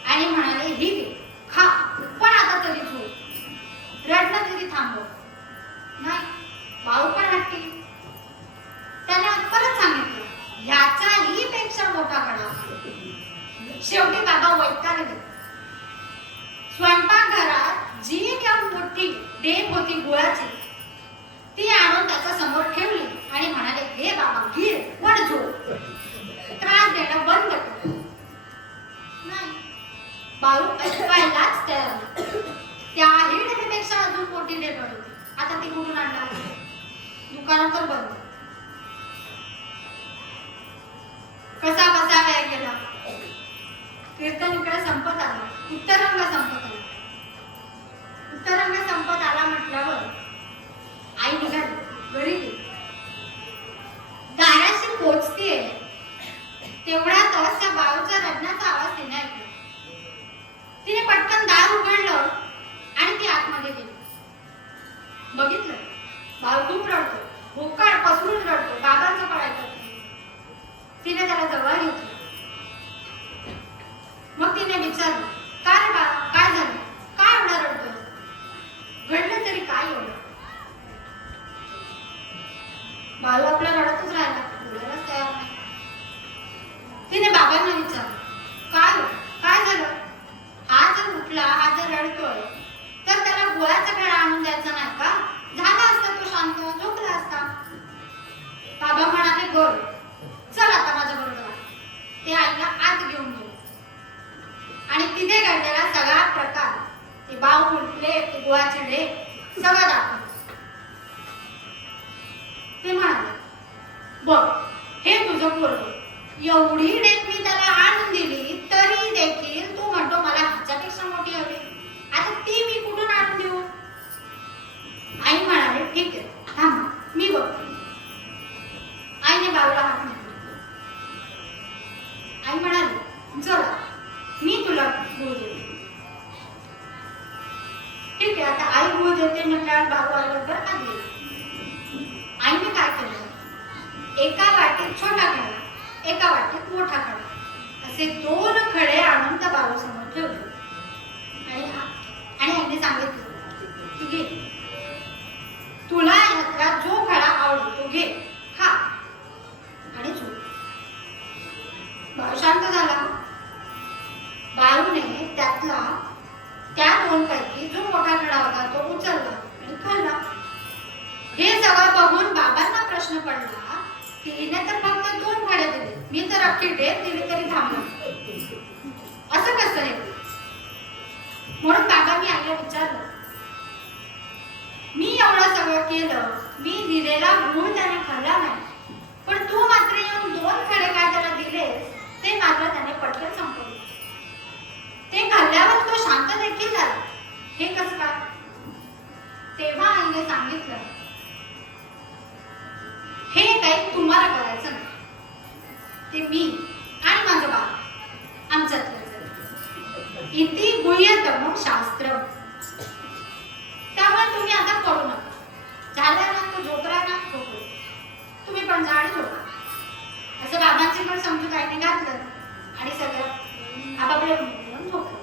आणि म्हणाले, ही घे, खा, पण आता तरी झोप, रडणं तरी थांबव. नाही, बाळू पण हटली. त्याने परत सांगितलं, ह्याचाही पेक्षा मोठा खडा. शेवटी बाबा वैतागले. स्वयंपाकघरात जी काही मोठी ढेप होती गुळाची ती आणून त्याच्या समोर ठेवली आणि म्हणाले, हे बाबा घे, पण झोप, त्रास देणं बंद कर. नाही, बाळू ऐकवायलाच तयार नाही. त्याही ढेपेक्षा अजून मोठी ढेप होती. आता ती कुठून आणणार? दुकानात तर बंद. कसा बसा वेळ गेला. कीर्तन इकडे संपत आला. उत्तरंग संपत आला. उत्तरंग संपत आला म्हटल्यावर आई निघाली, घरी गेली. दाराशी पोचतीये तेवढ्यातच त्या बाळूच्या रडण्याचा आवाज तिने ऐकला. तिने पटकन दार उघडलं आणि ती आतमध्ये गेली. बघितलं, बाळू खूप रडतो, भोकाड पसरून रडतो, बाबांचं पण ऐकत नाही. तिने त्याला जवळ घेतलं. मग तिने विचारलं, काय रे बाळा, काय झालं, काय एवढं रडतोय, घडलं तरी काय एवढं? बाळू आपला रडतच राहिला, बोलायलाच तयार नाही. तिने बाबांना विचारलं, काय झालं? हा जर उठला, हा जर रडतोय तर त्याला गुळाचा खडा आणून द्यायचा नाही का? झाला असता तो शांत, झोपला असता. बाबा म्हणाले, बर, चल आता माझ्या बरोबर. ते आईला आत घेऊन गेले आणि तिथे घडलेला सगळा प्रकार, ते बाऊल, प्लेट, ते गुळाचे ढेप सगळं दाखवलं. ते म्हणाले, बघ, हे तुझं पोरगं, एवढी ढेप मी त्याला आणून दिली तरी देखील तू म्हणतो मला ह्याच्यापेक्षा मोठी हवी. आता ती मी कुठून आणून देऊ? आई म्हणाले, ठीक आहे, थांब, मी बघते. आईने बाळूला हात मारला. आई म्हणाली, चला, मी तुला गुळ देते. ठीक आहे, आता आई गुळ देते म्हटल्यावर बाळू आल्यावर आत गेला. आईने काय केलं, एका वाटीत छोटा खडा, एका वाटीत मोठा खडा असे 2 खडे आणून त्या बाळू समोर ठेवले आणि आईने सांगितलं, तू घे, तुला यातला जो खडा आवडतो तो घे, खा आणि झोप. बाळू शांत झाला. बाळूने त्या 2 पैकी जो मोठा खडा होता तो उचलला आणि खाल्ला. हे सगळं बघून बाबांना प्रश्न पडला की हिने तर फक्त 2 खडे दिले, मी तर अख्खी ढेप दिली तरी थांबलो, असं कसं आहे? म्हणून बाबांनी आईला विचारलं, मी एवढं सगळं केलं, मी दिलेला गुळ त्याने खाल्ला नाही, पण तू मात्र येऊन 2 खडे काय त्याला दिलेस ते मात्र त्याने पटकन संपवले. ते खाल्ल्यावर तो शांत देखील झाला. हे कसं काय? तेव्हा आईने सांगितलं, हे काही तुम्हाला करायचं नाही, ते मी आणि माझं बाळ आमच्यातलं इति गुह्यतमं शास्त्रम. त्यामुळे तुम्ही आता पडू नका. झालं ना, तो झोपला ना, झोपलो, तुम्ही पण जा आणि झोपा. असं बाबांची पण समजूत आईने घातलं आणि सगळं आपापल्या रूममध्ये झोपलं.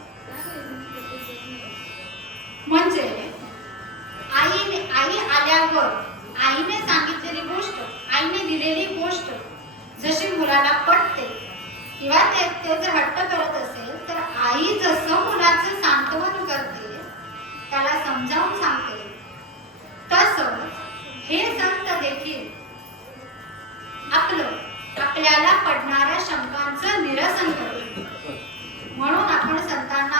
म्हणजे आई आल्यावर आईने सांगितलेली गोष्ट, आईने दिलेली गोष्ट जशी मुलाला पटते किंवा ते जर हट्ट करत असेल तर आई जसं मुलाचं सांत्वन करते, त्याला समजावून सांगते, तसंच हे संत देखील आपल्याला पडणाऱ्या शंकांचं निरसन करते. म्हणून आपण संतांना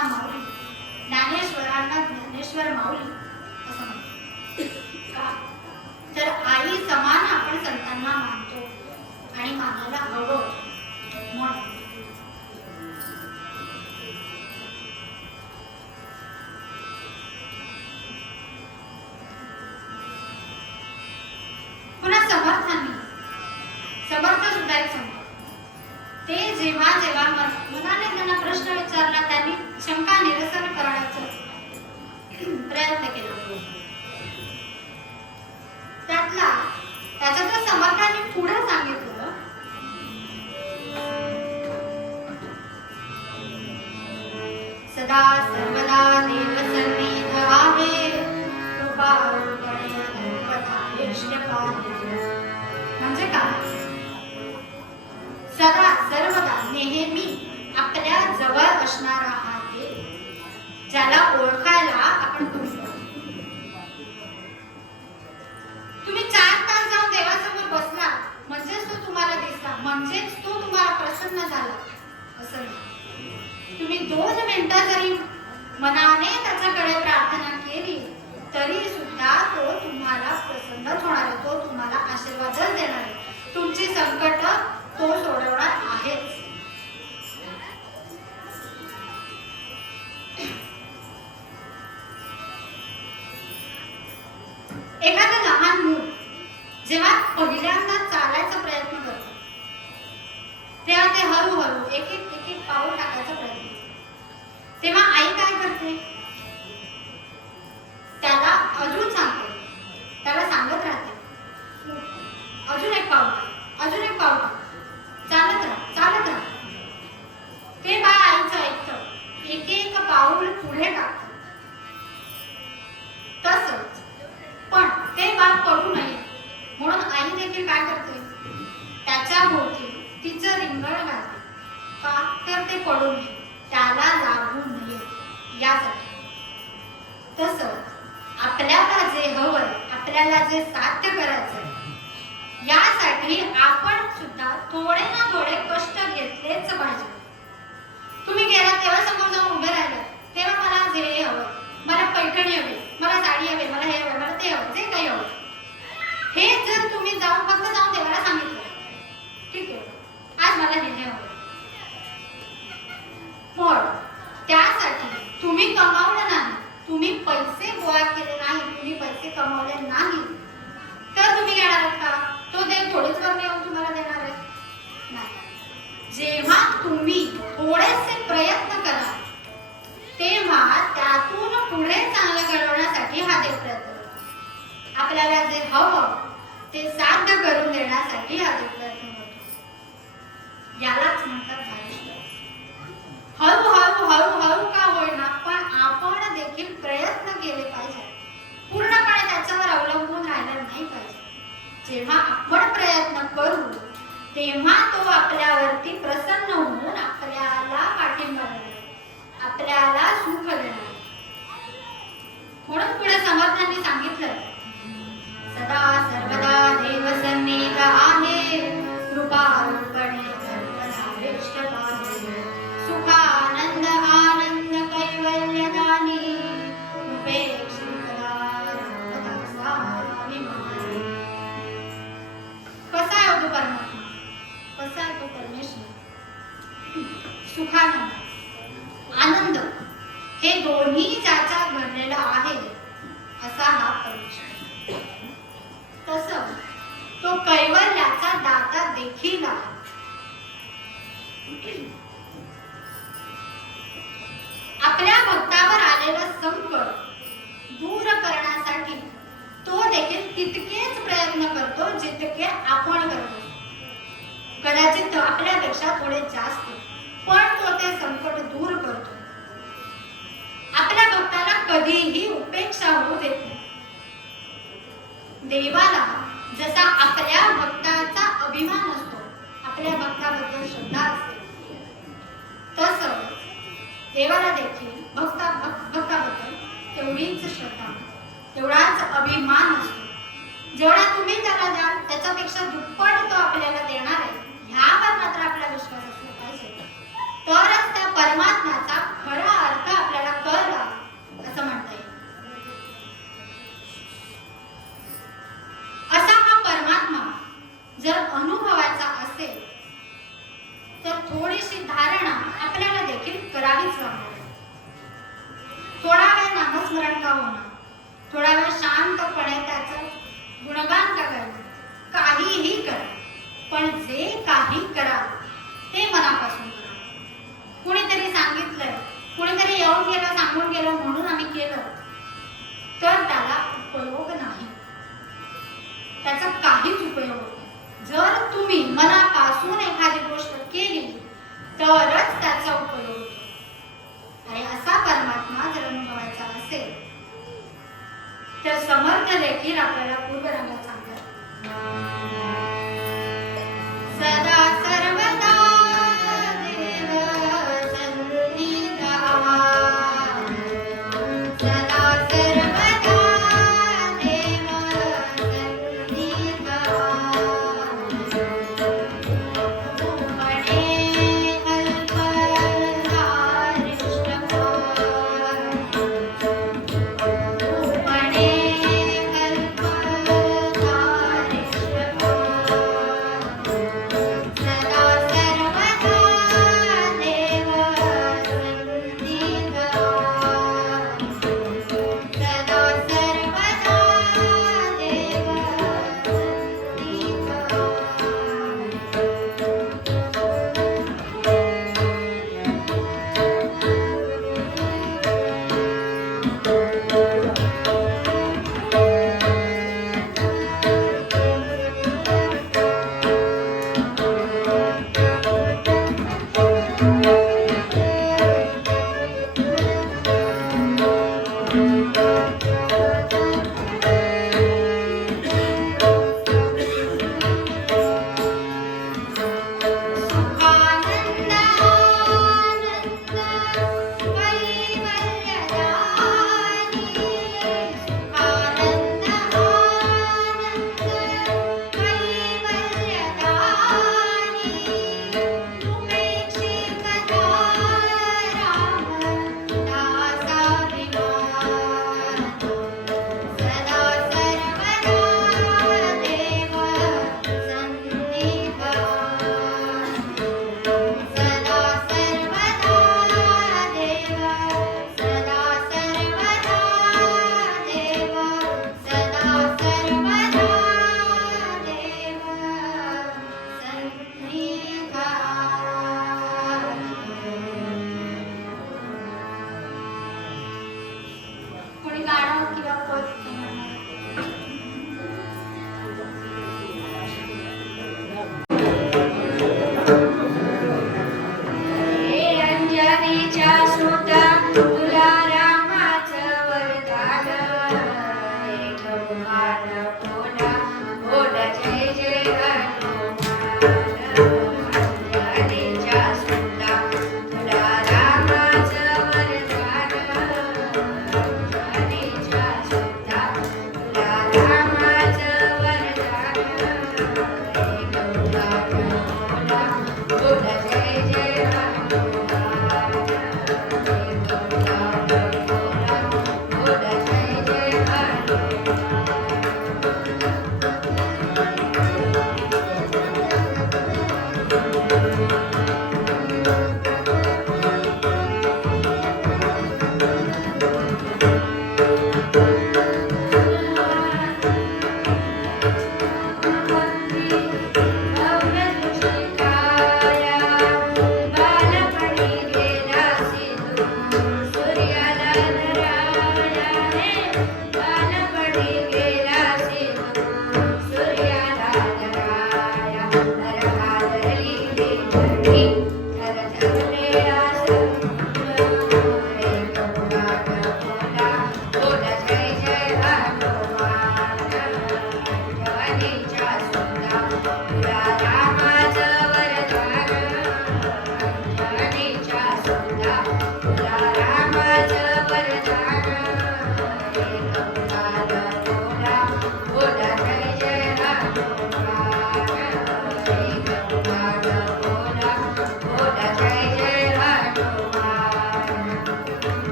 होईल असं म्हणतो. का? तर आई समान आपण संतांना मानतो आणि मानायला हवं म्हणून. पुन्हा समर्थ सुद्धा एक सांगतो. ते जेव्हा जेव्हा मनाने त्यांना प्रश्न विचारला, त्यांनी शंका निरसन करण्याचा प्रयत्न केला. त्याच्यातच समर्थांनी पुढे सांगितलं, सदा सर्वदा देव सन्निध आहे, कृपारूपणे सर्वदा पाहे. म्हणजे काय? सदा सर्वदा नेहमी आपल्या जवळ असणारा हा देव, ज्याला ओळखायला आपण तुमचं. तुम्ही 4 तास जाऊन देवासमोर बसला म्हणजेच तो तुम्हाला दिसला, म्हणजेच तो तुम्हाला प्रसन्न झाला असं नाही. तुम्ही 2 मिनिटं जरी मनाने त्याच्याकडे प्रार्थना केली तरी सुद्धा तो तुम्हाला प्रसन्नच होणार आहे, तो तुम्हाला आशीर्वादच देणार आहे, तुमची संकट तो सोडवणार आहेच. एखादं लहान मूल जेव्हा पहिल्यांदा चालायचा प्रयत्न करतो तेव्हा ते हळूहळू एक एक पाऊल टाकायचा प्रयत्न करतो. तेव्हा आई काय करते? त्याला अजून सांगते, त्याला सांगत राहते, अजून एक पाऊल टाक, अजून एक पाऊल टाक, चालत राहा, चालत राहा. ते बाळ आईचं ऐकतं, एक एक पाऊल पुढे टाकतं. तसंच पण ते बाळ पडू नये म्हणून आई देखील काय करते? त्याच्या भोवती तिचं रिंगण घालते. का? तर ते पडू नये, त्याला लागू नये यासाठी. तसंच आपल्याला जे हवंय, आपल्याला जे साध्य करायचंय, यासाठी आपण सुद्धा थोडे ना थोडे कष्ट घेतलेच पाहिजे. तुम्ही गेला तेव्हा समोर जाऊन उभे राहिले, तेव्हा मला जे हवं, मला पैठणी हवी, मला साडी हवी, मला हे हवं, मला ते हवं, जे काही हवं, हे जर तुम्ही फक्त जाऊन देवाला सांगितलं, ठीक आहे आज मला हे हवं, पण त्यासाठी तुम्ही कमावलं नाही, तुम्ही पैसे गोळा केले नाही, तुम्ही पैसे कमावले नाही, तर तुम्ही घेणार आहात का? तो देव थोडेच कमी येऊन तुम्हाला देणार आहे? नाही. जेव्हा तुम्ही थोडेसे प्रयत्न कराल तेव्हा त्यातून पुढे चांगलं घडवण्यासाठी हा देव प्रयत्न करतो. आपल्याला जे हवं ते साध्य करून देण्यासाठी हा देव प्रयत्न करतो. यालाच म्हणतात धारिष्ट्य. हळूहळू का होईना पण आपण देखील प्रयत्न केले पाहिजे. पूर्णपणे त्याच्यावर अवलंबून राहिलं नाही पाहिजे. जेव्हा आपण प्रयत्न करू तेव्हा तो आपल्यावरती प्रसन्न होऊन आपल्याला पाठिंबा देणार, आपल्याला सुख देणार. म्हणून पुढे समर्थांनी सांगितलं, सदा सर्वदा देव सन्निध आहे, कृपारूपणे सर्वदा पाहे. सुखानंद आनंद कैवल्यदानी, उपेक्षितला रामदासा विमानी. कसा आहे तो परमात्मा? कसा आहे तो परमेश्वर? सुखानंद, आनंद हे दोन्ही ज्याच्यात भरलेलं आहे असा हा परमेश्वर. तसं तो कैवल्याचा दाता देखील आहे. आपल्या भक्तावर आलेलं संकट दूर करण्यासाठी तो देखील तितकेच प्रयत्न करतो जितके आपण करतो. कदाचित आपल्यापेक्षा थोडे जास्त, पण तो ते संकट दूर करतो. आपल्या भक्ताला कधीही उपेक्षा होऊ देत नाही. देवाला जसा आपल्या भक्ताचा अभिमान असतो, आपल्या भक्ताबद्दल श्रद्धा असते, तसं देवाला देखील भक्ताबद्दल तेवढीच श्रद्धा, तेवढाच अभिमान असतो. जेवढा तुम्ही त्याला द्याल त्याच्यापेक्षा दुप्पट तो आपल्याला देणार आहे, ह्यावर मात्र आपला विश्वास असला पाहिजे. तरच त्या परमात्म्याचा खरा अर्थ आपल्याला कळला असं म्हणता येईल. काहीच लागणार नाही. थोडा वेळ नामस्मरण का होणार, थोडा वेळ शांतपणे त्याचं गुणगान का करणं, काहीही करा, पण जे काही करा ते मनापासून करा. कुणीतरी सांगितलंय, कुणीतरी येऊन गेलं, सांगून गेलं म्हणून आम्ही केलं तर त्याला उपयोग नाही, त्याचा काहीच उपयोग नाही. जर तुम्ही मनापासून एखादी गोष्ट केली तरच त्याचा उपयोग होतो. आणि असा परमात्मा जर अनुभवायचा असेल तर समर्थ देखील आपल्याला पूर्वरंगात सांगतात, सदा सर्वदा देव सन्निधान, सदा सर्वदा देव सन्निधान, म्हणे अल्पहारिष्टकाय, म्हणे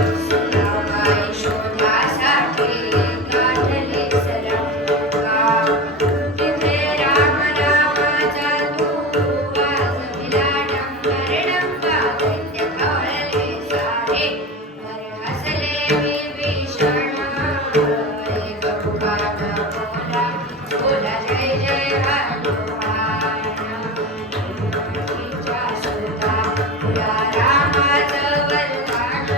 सराबाई शोधासाठी गाठले सरावा तिथे राम रामाचा तू वाजविला डंबर डंका दैत्य खवळले सारे वर हसले विभीषण एक पुकार बोला बोला जय जय हनुमान तिच्या सुता या रामाचं वरदान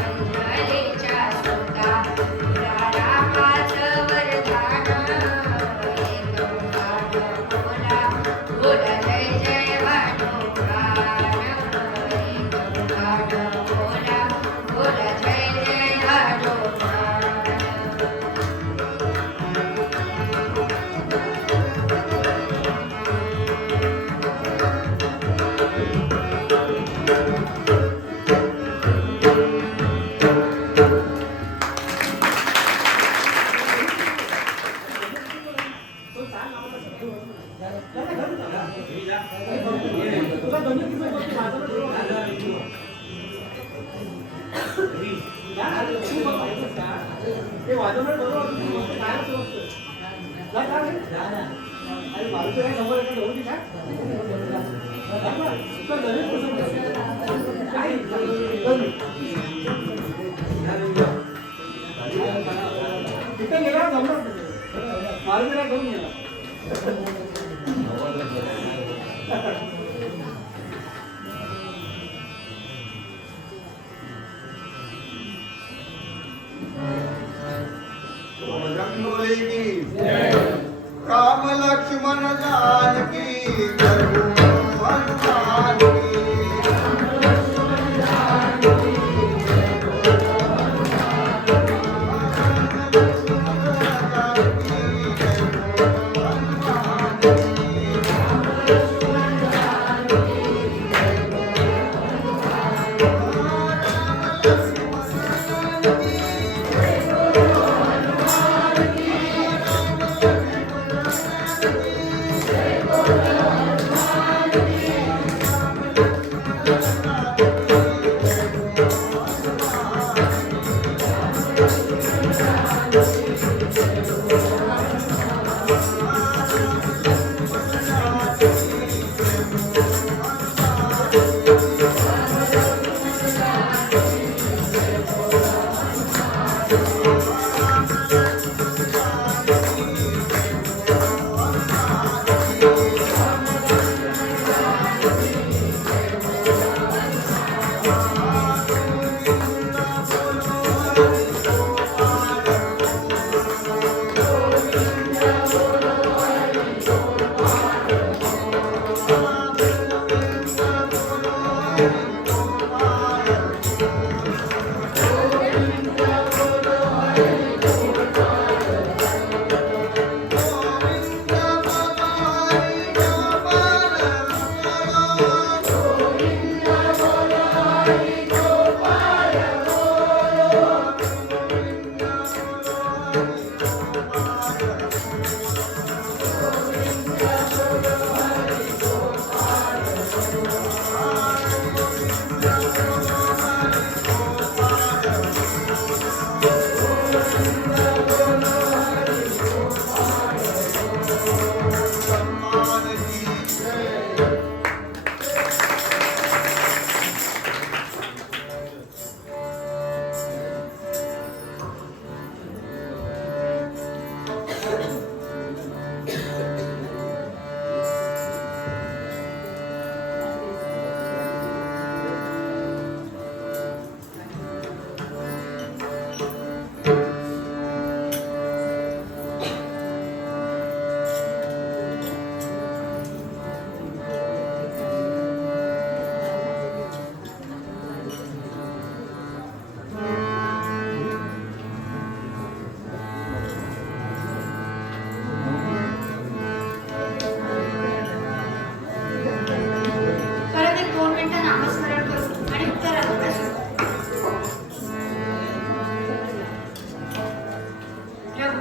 अंजलीच्या सुता या रामाचं वरदान एक पुकार बोला बोला जय जय हनुमान एक पुकार बोला बोला जय जय हनुमान बजरंगबली की राम लक्ष्मण जानकी प्रभु हनुमान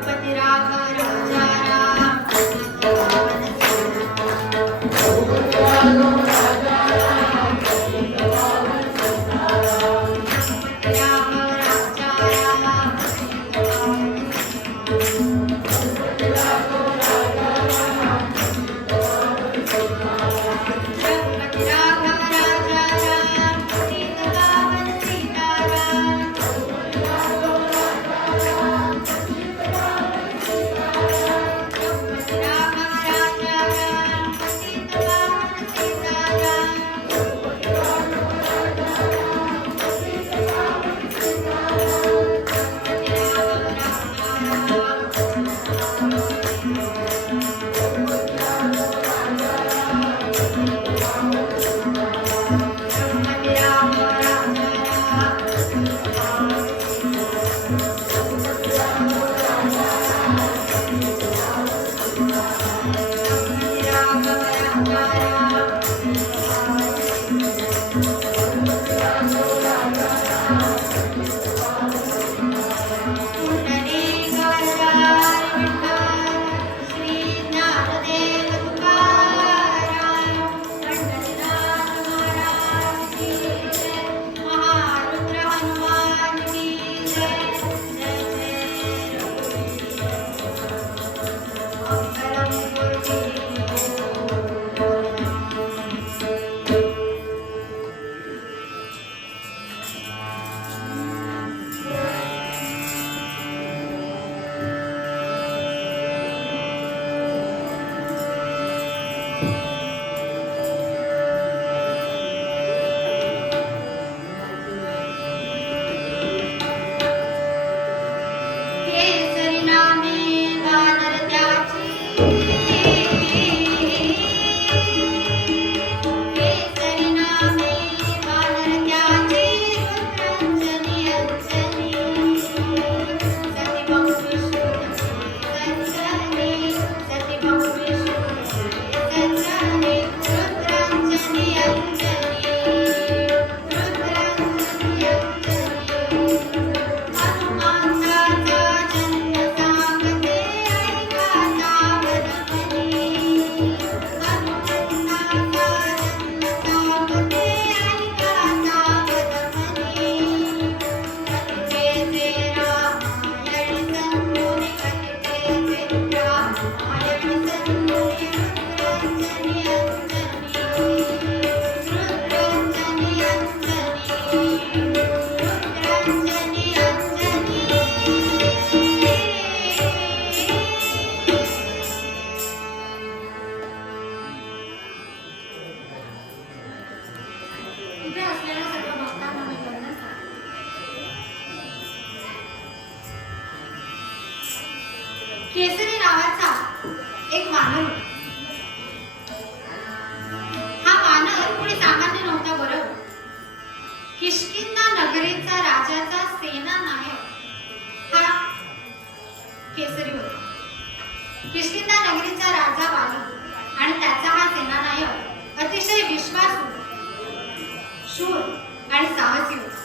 रघुपती राघव राजा राम पवन केसरी नावाचा एक वानर होता. हा वानर कोणी सामान्य नव्हता बरं. किष्किंधा नगरीचा राजाचा सेना नायक हा केसरी होता. किष्किंधा नगरीचा राजा वाली आणि त्याचा हा सेना नायक अतिशय विश्वासू, शूर आणि साहसी होता.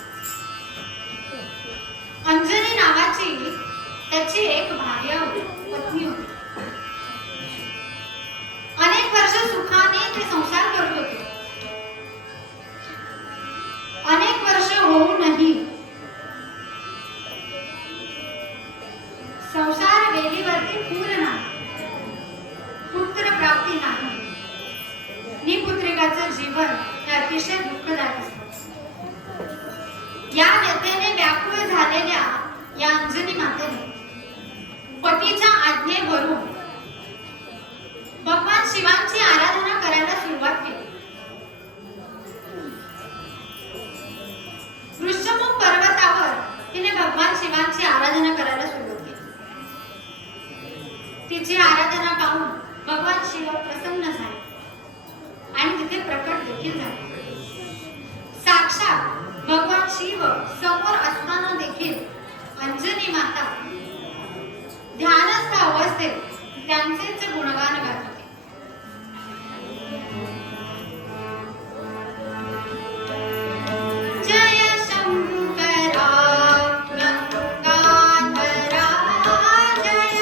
अंजनी नावाची त्याची एक भार्या होती, पत्नी होती. अनेक वर्ष सुखाने ते संसार करत होते. अनेक वर्ष होऊनही संसार वेलीवरती फूल नाही, पुत्र प्राप्ती नाही. निपुत्रिकाचं जीवन हे अतिशय दुःखदायक असतं. या व्यथेने व्याकुळ झालेल्या या अंजनी मातेने पतीच्या आज्ञेवरून भगवान शिवांची आराधना करायला सुरुवात केली. वृषमुख पर्वतावर तिने भगवान शिवांची आराधना करायला सुरुवात केली. तिची आराधना पाहून भगवान शिव प्रसन्न झाले आणि तिथे प्रकट देखील झाले. साक्षात भगवान शिव समोर असताना देखील अंजनी माता ध्यानस्थ अवस्थेत त्यांचेच गुणगान गात होते. जय शंकरा गंगाधरा, जय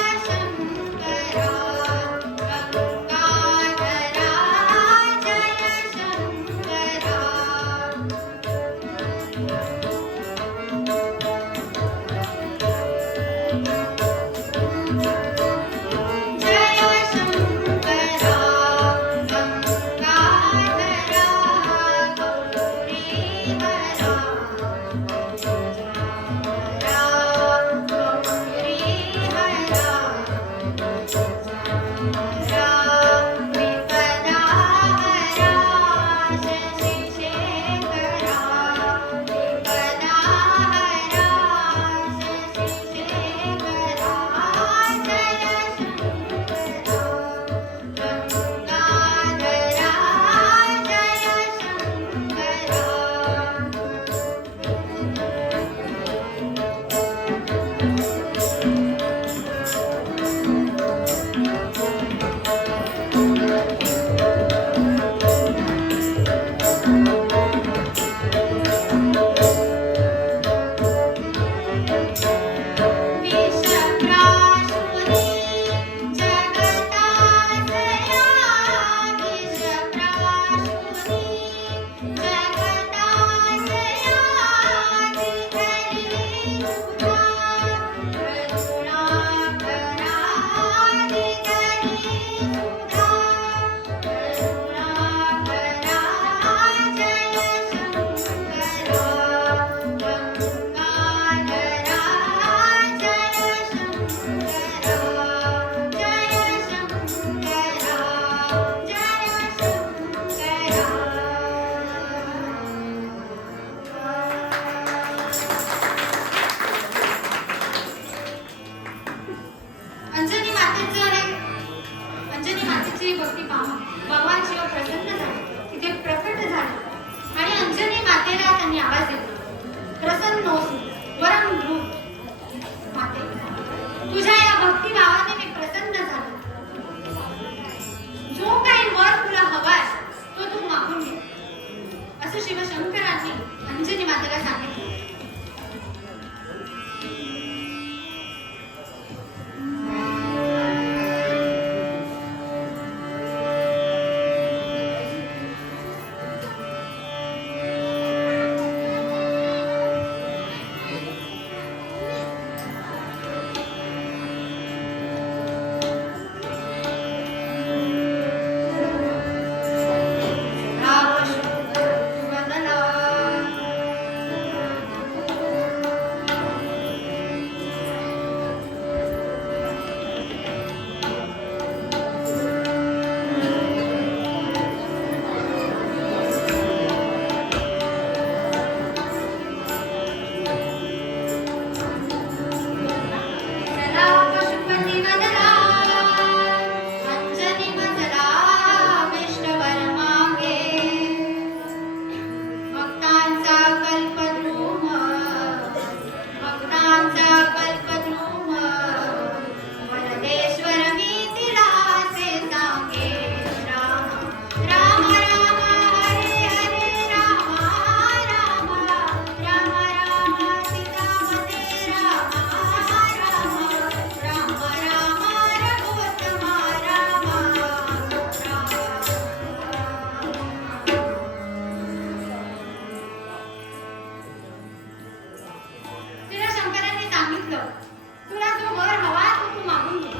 सांगितलं, तुला जो वर हवा तो तू मागून घे.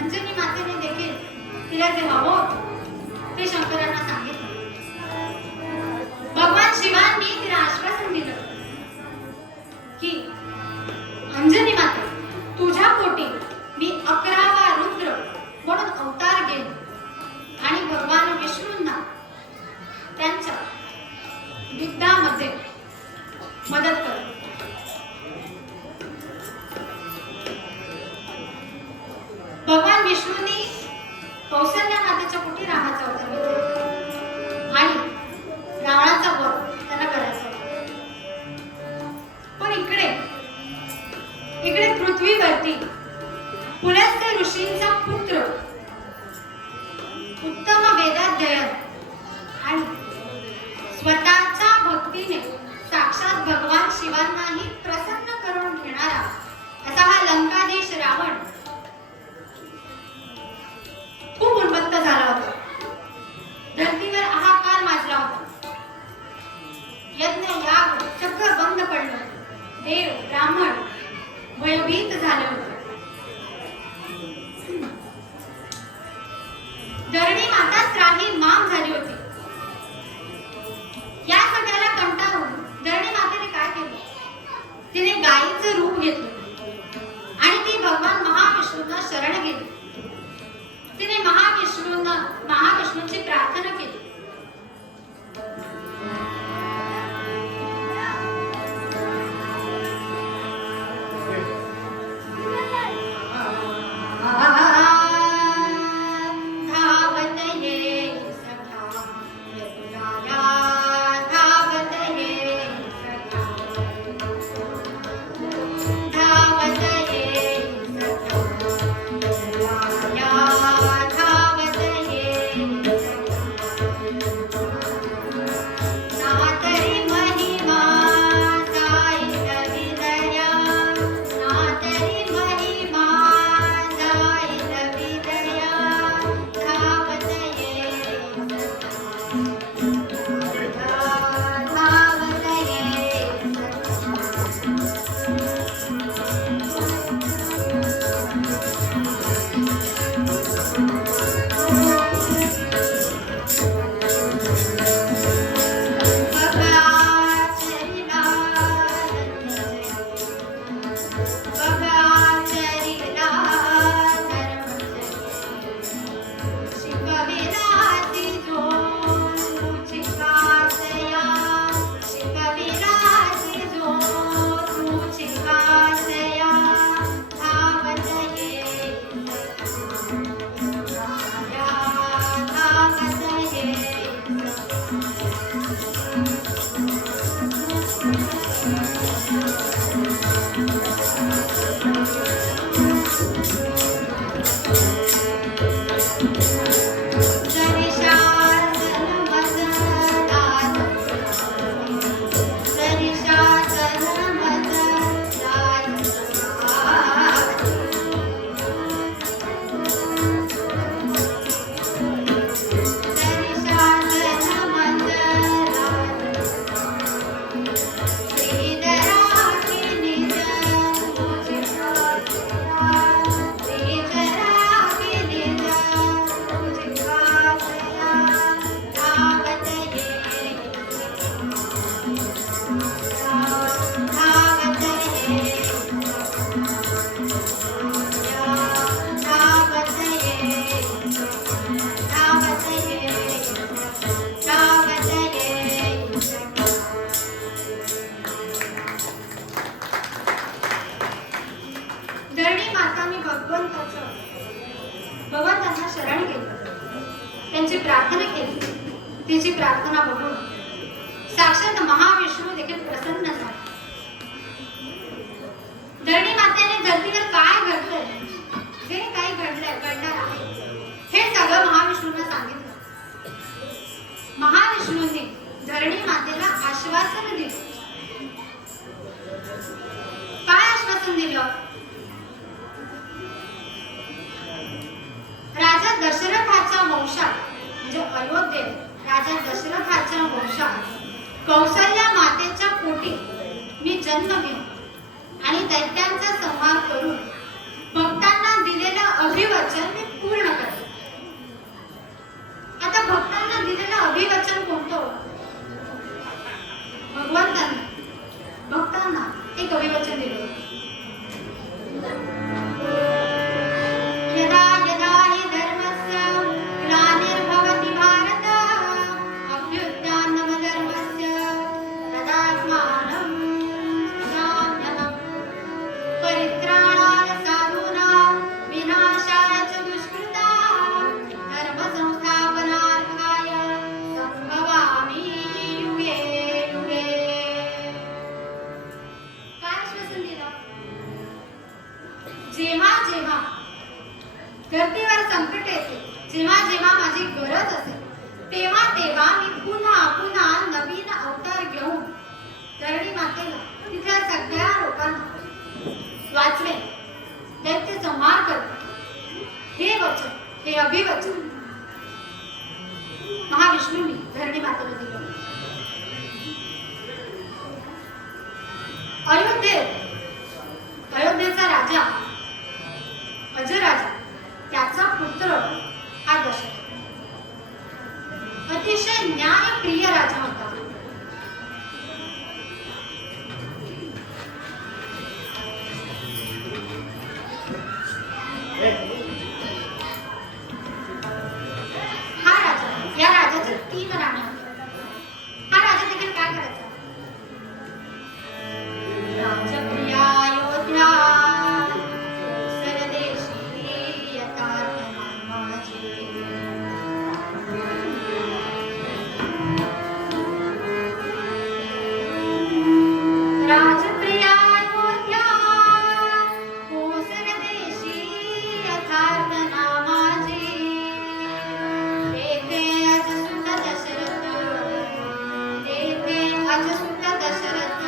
अंजनी मातेने देखील तिला जे हवं ते शंकरांना सांगितलं. भगवान शिवांनी तिला आश्वासन दिलं की अंजनी माते, तुझ्या पोटी मी 11वा रुद्र म्हणून अवतार घेईन आणि भगवान विष्णूंना त्यांच्या युद्धामध्ये मदत कर. भगवान विष्णूंनी कौसल्या मातेच्या पोटी रामाचा अवतार घेतला आणि रावणाचा वध त्यांना करायचा होता. पण इकडे पृथ्वीवरती पुलस्त्य ऋषींचा पुत्र उत्तम वेदाध्ययन आणि स्वतःच्या भक्तीने साक्षात भगवान शिवांनाही प्रसन्न करून घेणारा असा हा लंकाधीश रावण खूप उन्मत्त झाला होता. धरतीवर हाहाकार माजला होता. यज्ञ याग सगळं बंद पडलं. देव ब्राह्मण भयभीत झाले होते. धरणी माता त्राहीमाम झाली होती. या सगळ्याला कंटाळून धरणी मातेने काय केलं, तिने गायीचं रूप घेतलं आणि ती भगवान महाविष्णूंना शरण गेली. तिने महाविष्णूंची प्रार्थना केली. भगवंतांना शरण गेली, त्यांची प्रार्थना केली. तिची प्रार्थना बघून साक्षात महाविष्णू देखील प्रसन्न झाले. धरणी मातेने धरतीवर काय घडलंय, जे काही घडणार आहे हे सगळं महाविष्णूंना सांगितलं. महाविष्णूंनी धरणी मातेला आश्वासन दिलं. काय आश्वासन दिलं? राजा दशरथाच्या वंशात म्हणजे अयोध्येत राजा दशरथाच्या वंशात कौसल्या मातेच्या पोटी मी जन्म घेईन आणि दैत्यांचा संहार करून भक्तांना दिलेलं अभिवचन मी पूर्ण करते. आता भक्तांना दिलेलं अभिवचन कोणतं? भगवंतांनी भक्तांना एक अभिवचन दिलं. यदा यदा हि धर्मस्य ग्लानिर्भवति भारत अभ्युत्थानमधर्मस्य तदात्मानं सृजाम्यहम् परित्राणाय साधूनां विनाशाय च दुष्कृतां धर्मसंस्थापनार्थाय सम्भवामि युगे युगे. काय आश्वासन दिलं? जेव्हा जेव्हा धरतीवर संकट येते, जेव्हा जेव्हा माझी गरज असेल, तेव्हा तेव्हा मी पुन्हा पुन्हा नवीन अवतार घेऊन धरणी मातेला, तिथल्या सगळ्या लोकांना वाचवेन, दैत्य संहार करते. हे वचन, हे अभिवचन महाविष्णूंनी धरणी मातेला दिलं. अयोध्येचा राजा अजराजा, त्याचा पुत्र हा दशरथ अतिशय न्यायप्रिय राजा होता. हा राजा, या राजाचे 3 राणी होते. हा राजा देखील काय करायचा? राजप्रिया अयोध्या सरदेशी यथार्थ नामाची. राजप्रिया अयोध्या सरदेशी यथार्थ नामाची. येथे अजसुत दशरथ, येथे अजसुत दशरथ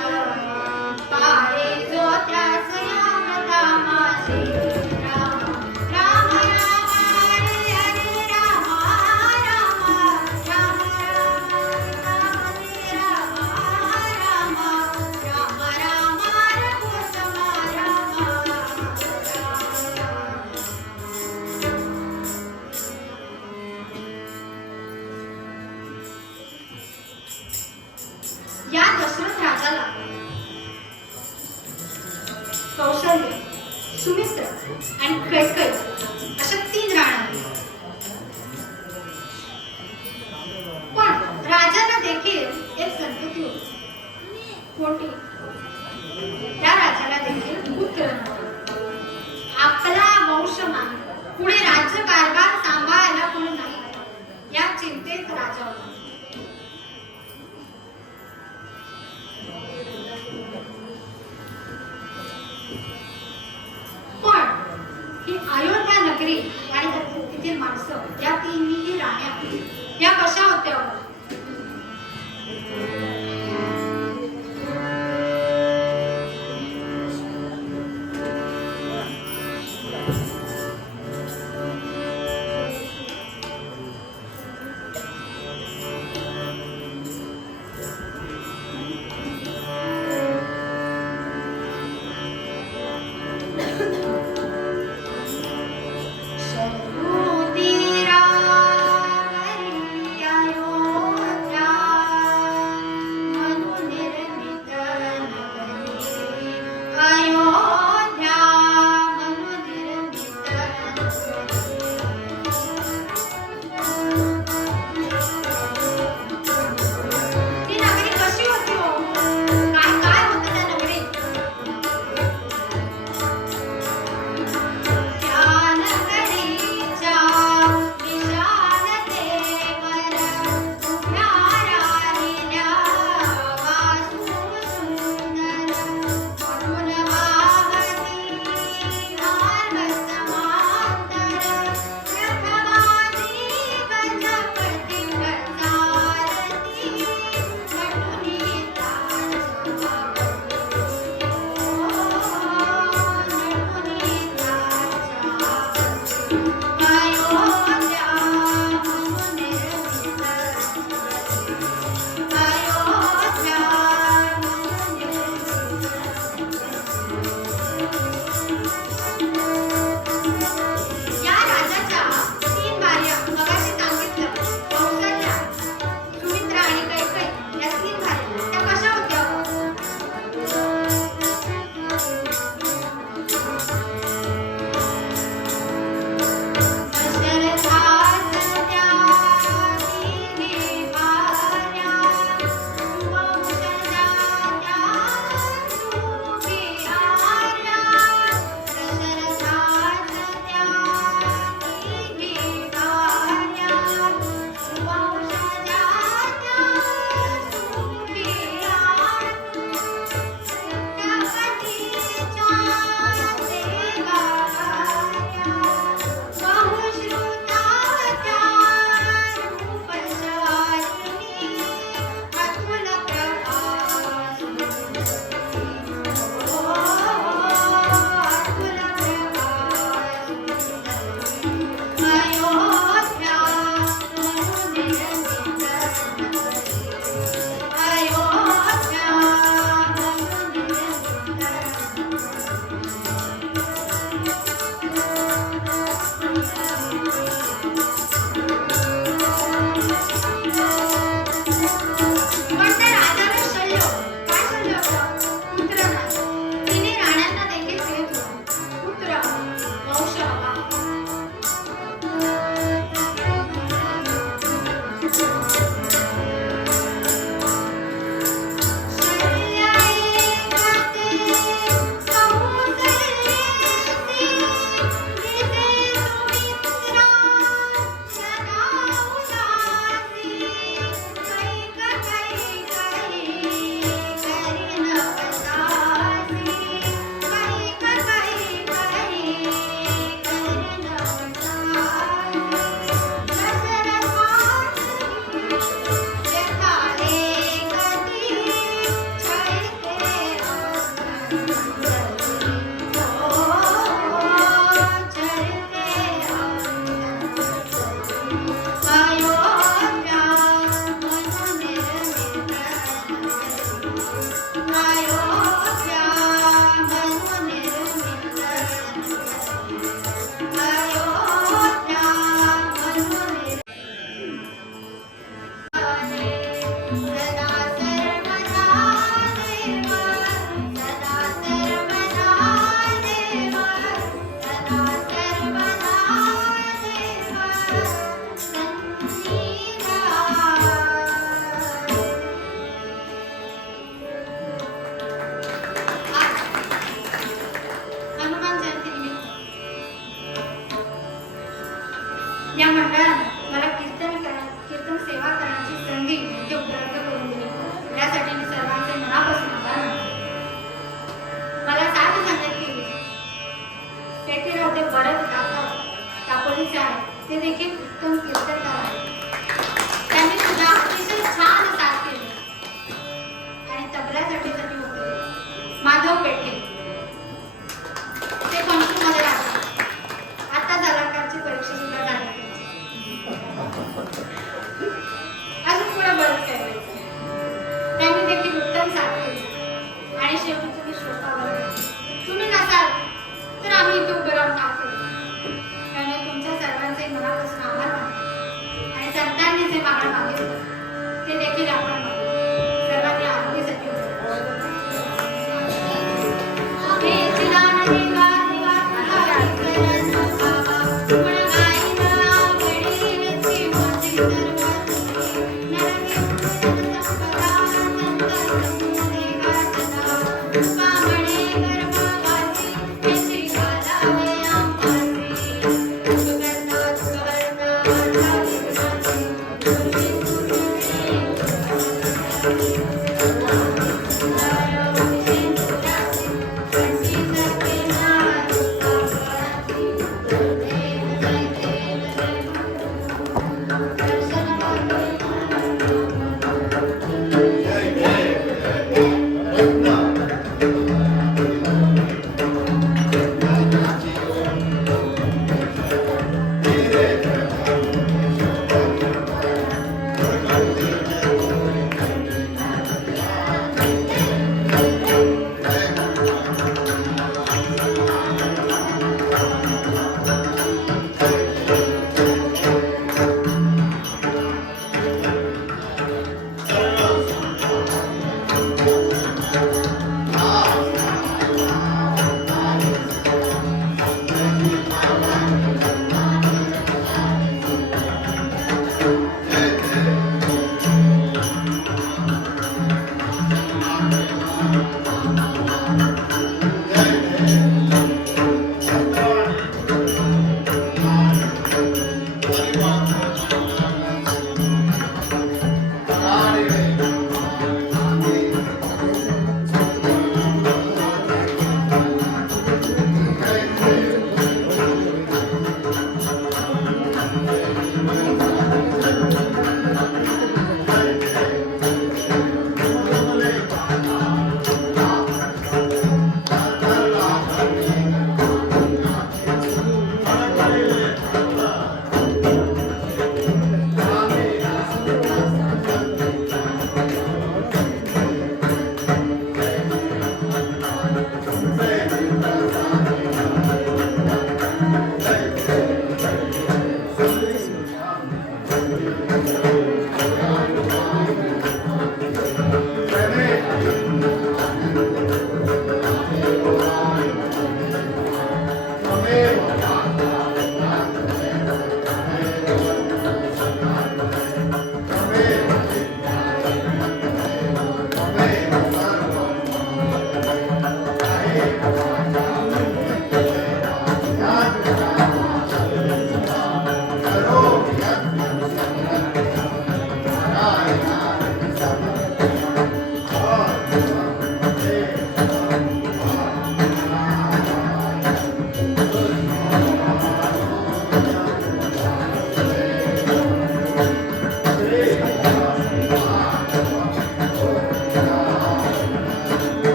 पाहे जो त्यास यामता माझी. राम राम राम हरे हरे राम राम राम राम हरे राम राम राम राम रघुतम राम या दशरथ राजाला कौशल्य, सुमित्र आणि कैकेयी अशा 3 राण्या होत्या. पण राजाला देखील एक संतती होती. कोणती? त्या राजाला देखील पुत्र नव्हता. आपला वंश नाही, पुढे राज्यकारभार सांभाळायला कोणी नाही, या चिंतेत राजा होता. ही अयोध्या नगरी आणि तिथील माणसं, या 3 राण्या, या कशा होत्या? शरणोतीरा पण त्या राजाला शल्य काय शल्य होतं? पुत्र नाही. तिने राण्यांना देखील देत होती. पुत्र, वंश हवा. हनुमान जयंतीनिमित्त या मंडळानं मला कीर्तन सेवा करण्याची संधी इथे उपलब्ध करून दिली. यासाठी मी सर्वांचे मनापासून आभार मानते. मला साथ सांगण्यात केली तेथे राहते भरत काका दापोलीचे आहे, ते देखील उत्तम कीर्तनकार आहेत. त्यांनी सुद्धा अतिशय छान साथ केली. आणि तबल्यासाठी साठी होते माधव पेठे, ते पंचमध्ये राहतात. आता जलाकारची परीक्षा सुद्धा झाली. अजून पुढे बरंच काय करायचं. त्यांनी देखील उत्तम साथ केली. आणि शेवटी तुम्ही श्लोकावर तुम्ही नसाल तर आम्ही इथे उभे राहून का करू. त्याने तुमच्या सर्वांचे मनापासून आभार मानते. आणि संतांनी जे मागणं मागितलं ते देखील आपण मागू. सर्वांनी आरतीसाठी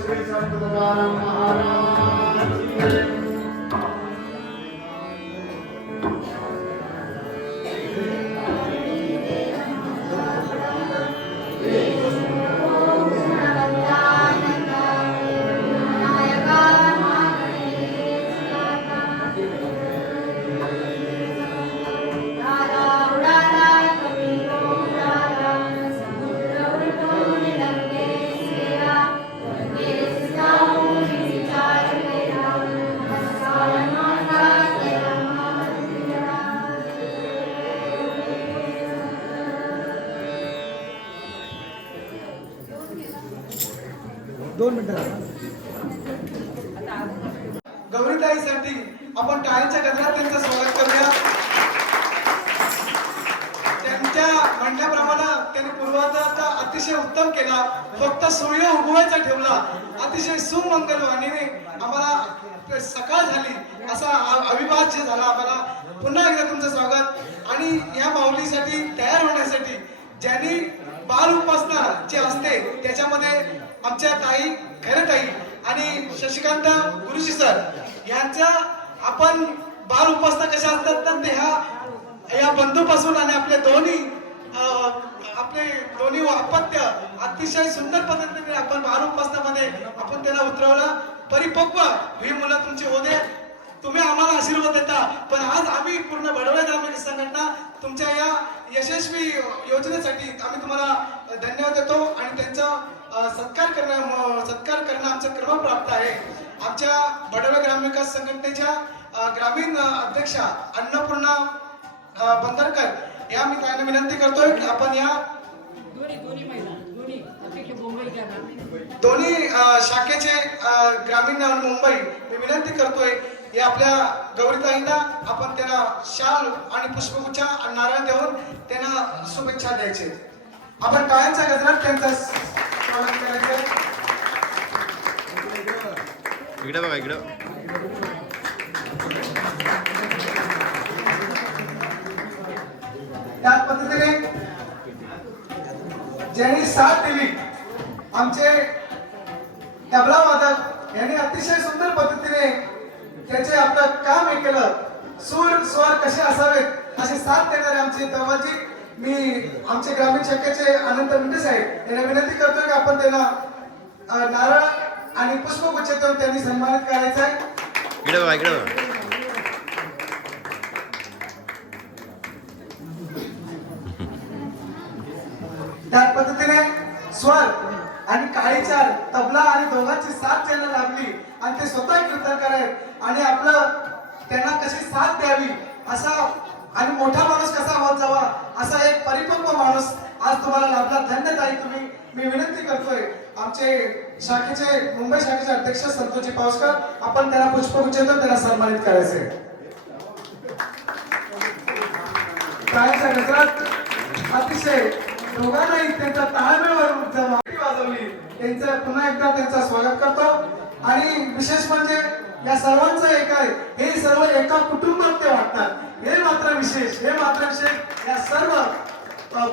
श्री संत तुकाराम महाराज की जय. गौरीताईसाठी आपण टाळ्यांच्या गजरात त्यांचं स्वागत करूया. त्यांच्या म्हणण्याप्रमाणे त्यांनी पूर्वाचा अतिशय उत्तम केला. फक्त सूर्य उगवायचा ठेवला. अतिशय सुमंगल वाणीने आम्हाला सकाळ झाली असा अविभाज्य झाला. आम्हाला पुन्हा एकदा तुमचं स्वागत. आणि या माऊलीसाठी तयार होण्यासाठी ज्यांनी बाल उपासना जे असते त्याच्यामध्ये आमच्या ताई खैरताई आणि शशिकांत गुरुजी सर यांच्या आपण बाल उपासना कशा असतात तर ते या बंधूपासून आणि आपले दोन्ही अपत्य अतिशय सुंदर पद्धतीने आपण बाल उपासनामध्ये आपण त्यांना उतरवलं. परिपक्व ही मुलं तुमची होते. तुम्ही आम्हाला आशीर्वाद देता. पण आज आम्ही पूर्ण बडोळे ग्रामीण संघटना तुमच्या या यशस्वी योजनेसाठी आम्ही तुम्हाला धन्यवाद देतो आणि त्यांचा सत्कार करणं आमचं क्रम प्राप्त आहे. आमच्या बडोळे ग्रामीण विकास संघटनेच्या ग्रामीण अध्यक्षा अन्नपूर्णा बंदरकर या मी त्यांना विनंती करतोय की आपण या दोन्ही शाखेचे ग्रामीण मुंबई मी विनंती करतोय हे आपल्या गौरीताईंना आपण त्यांना शाल आणि पुष्पगुच्छ आणि नारळ देऊन त्यांना शुभेच्छा द्यायचे. आपण टाळ्यांच्या गजरात त्यांचं स्वागत करायचं. इकडे बघा इकडं. त्याच पद्धतीने ज्यांनी साथ दिली आमचे तबला वादक यांनी अतिशय सुंदर पद्धतीने त्याचे आपलं काम हे केलं. सूर स्वर कसे असावेत असे साथ देणारे आमचे तवाजी मी आमचे ग्रामीण शाखेचे अनंत मिंडे साहेब यांना विनंती करतो की आपण त्यांना नारळ आणि पुष्पगुच्छ देऊन त्यांनी सन्मानित करायचं आहे. इकडे बघा इकडे बघा. त्याच पद्धतीने स्वर आणि काळीचार तबला आणि दोघांची साथ त्यांना लागली आणि ते स्वतः कीर्तन करायत आणि आपलं त्यांना कशी साथ द्यावी असा आणि मोठा माणूस कसा होत जावा असा एक परिपक्व माणूस आज तुम्हाला लाभला. धन्य ताई तुम्ही. मी विनंती करतोय आमचे शाखेचे मुंबई शाखेचे अध्यक्ष संतोषजी पावसकर आपण त्यांना पुष्पगुच्छ देऊन त्यांना सन्मानित करायचे. टाळ्यांच्या गजरात अतिशय दोघांनाही त्यांचा ताळमेळ वाजवली. त्यांचं पुन्हा एकदा त्यांचं स्वागत करतो. आणि विशेष म्हणजे या सर्वांचं एक आहे हे सर्व एका कुटुंबात ते वाटतात. हे मात्र विशेष या सर्व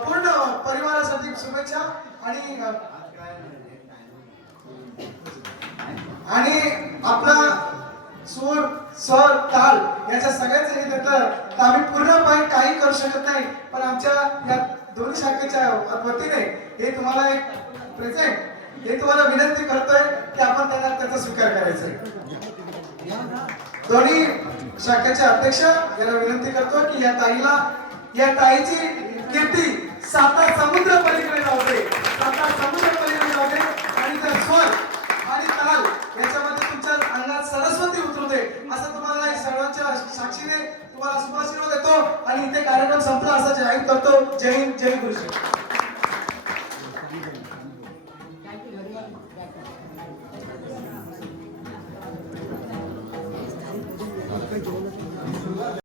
पूर्ण परिवारासाठी शुभेच्छा. आणि आपला सूर स्वर ताल याच्या सगळ्याचं हे घेतलं तर आम्ही पूर्णपणे काही करू शकत नाही. पण आमच्या या दोन्ही शाखेच्या वतीने हे तुम्हाला एक प्रेझेंट हे तुम्हाला विनंती करतोय की आपण त्यांना त्याचा स्वीकार करायचा आहे. दोन्ही शाखेचे अध्यक्ष यांना विनंती करतो की या ताईची कीर्ती साता समुद्र पलीकडे जाऊ दे. आणि त्या स्वर आणि ताल याच्यामध्ये तुमच्या अंगात सरस्वती उतरू दे असं तुम्हाला सर्वांच्या साक्षीने तुम्हाला शुभाशीर्वाद देतो. आणि इथे कार्यक्रम संपला असं जाहीर करतो. जय हिंद, जय गुरुजी.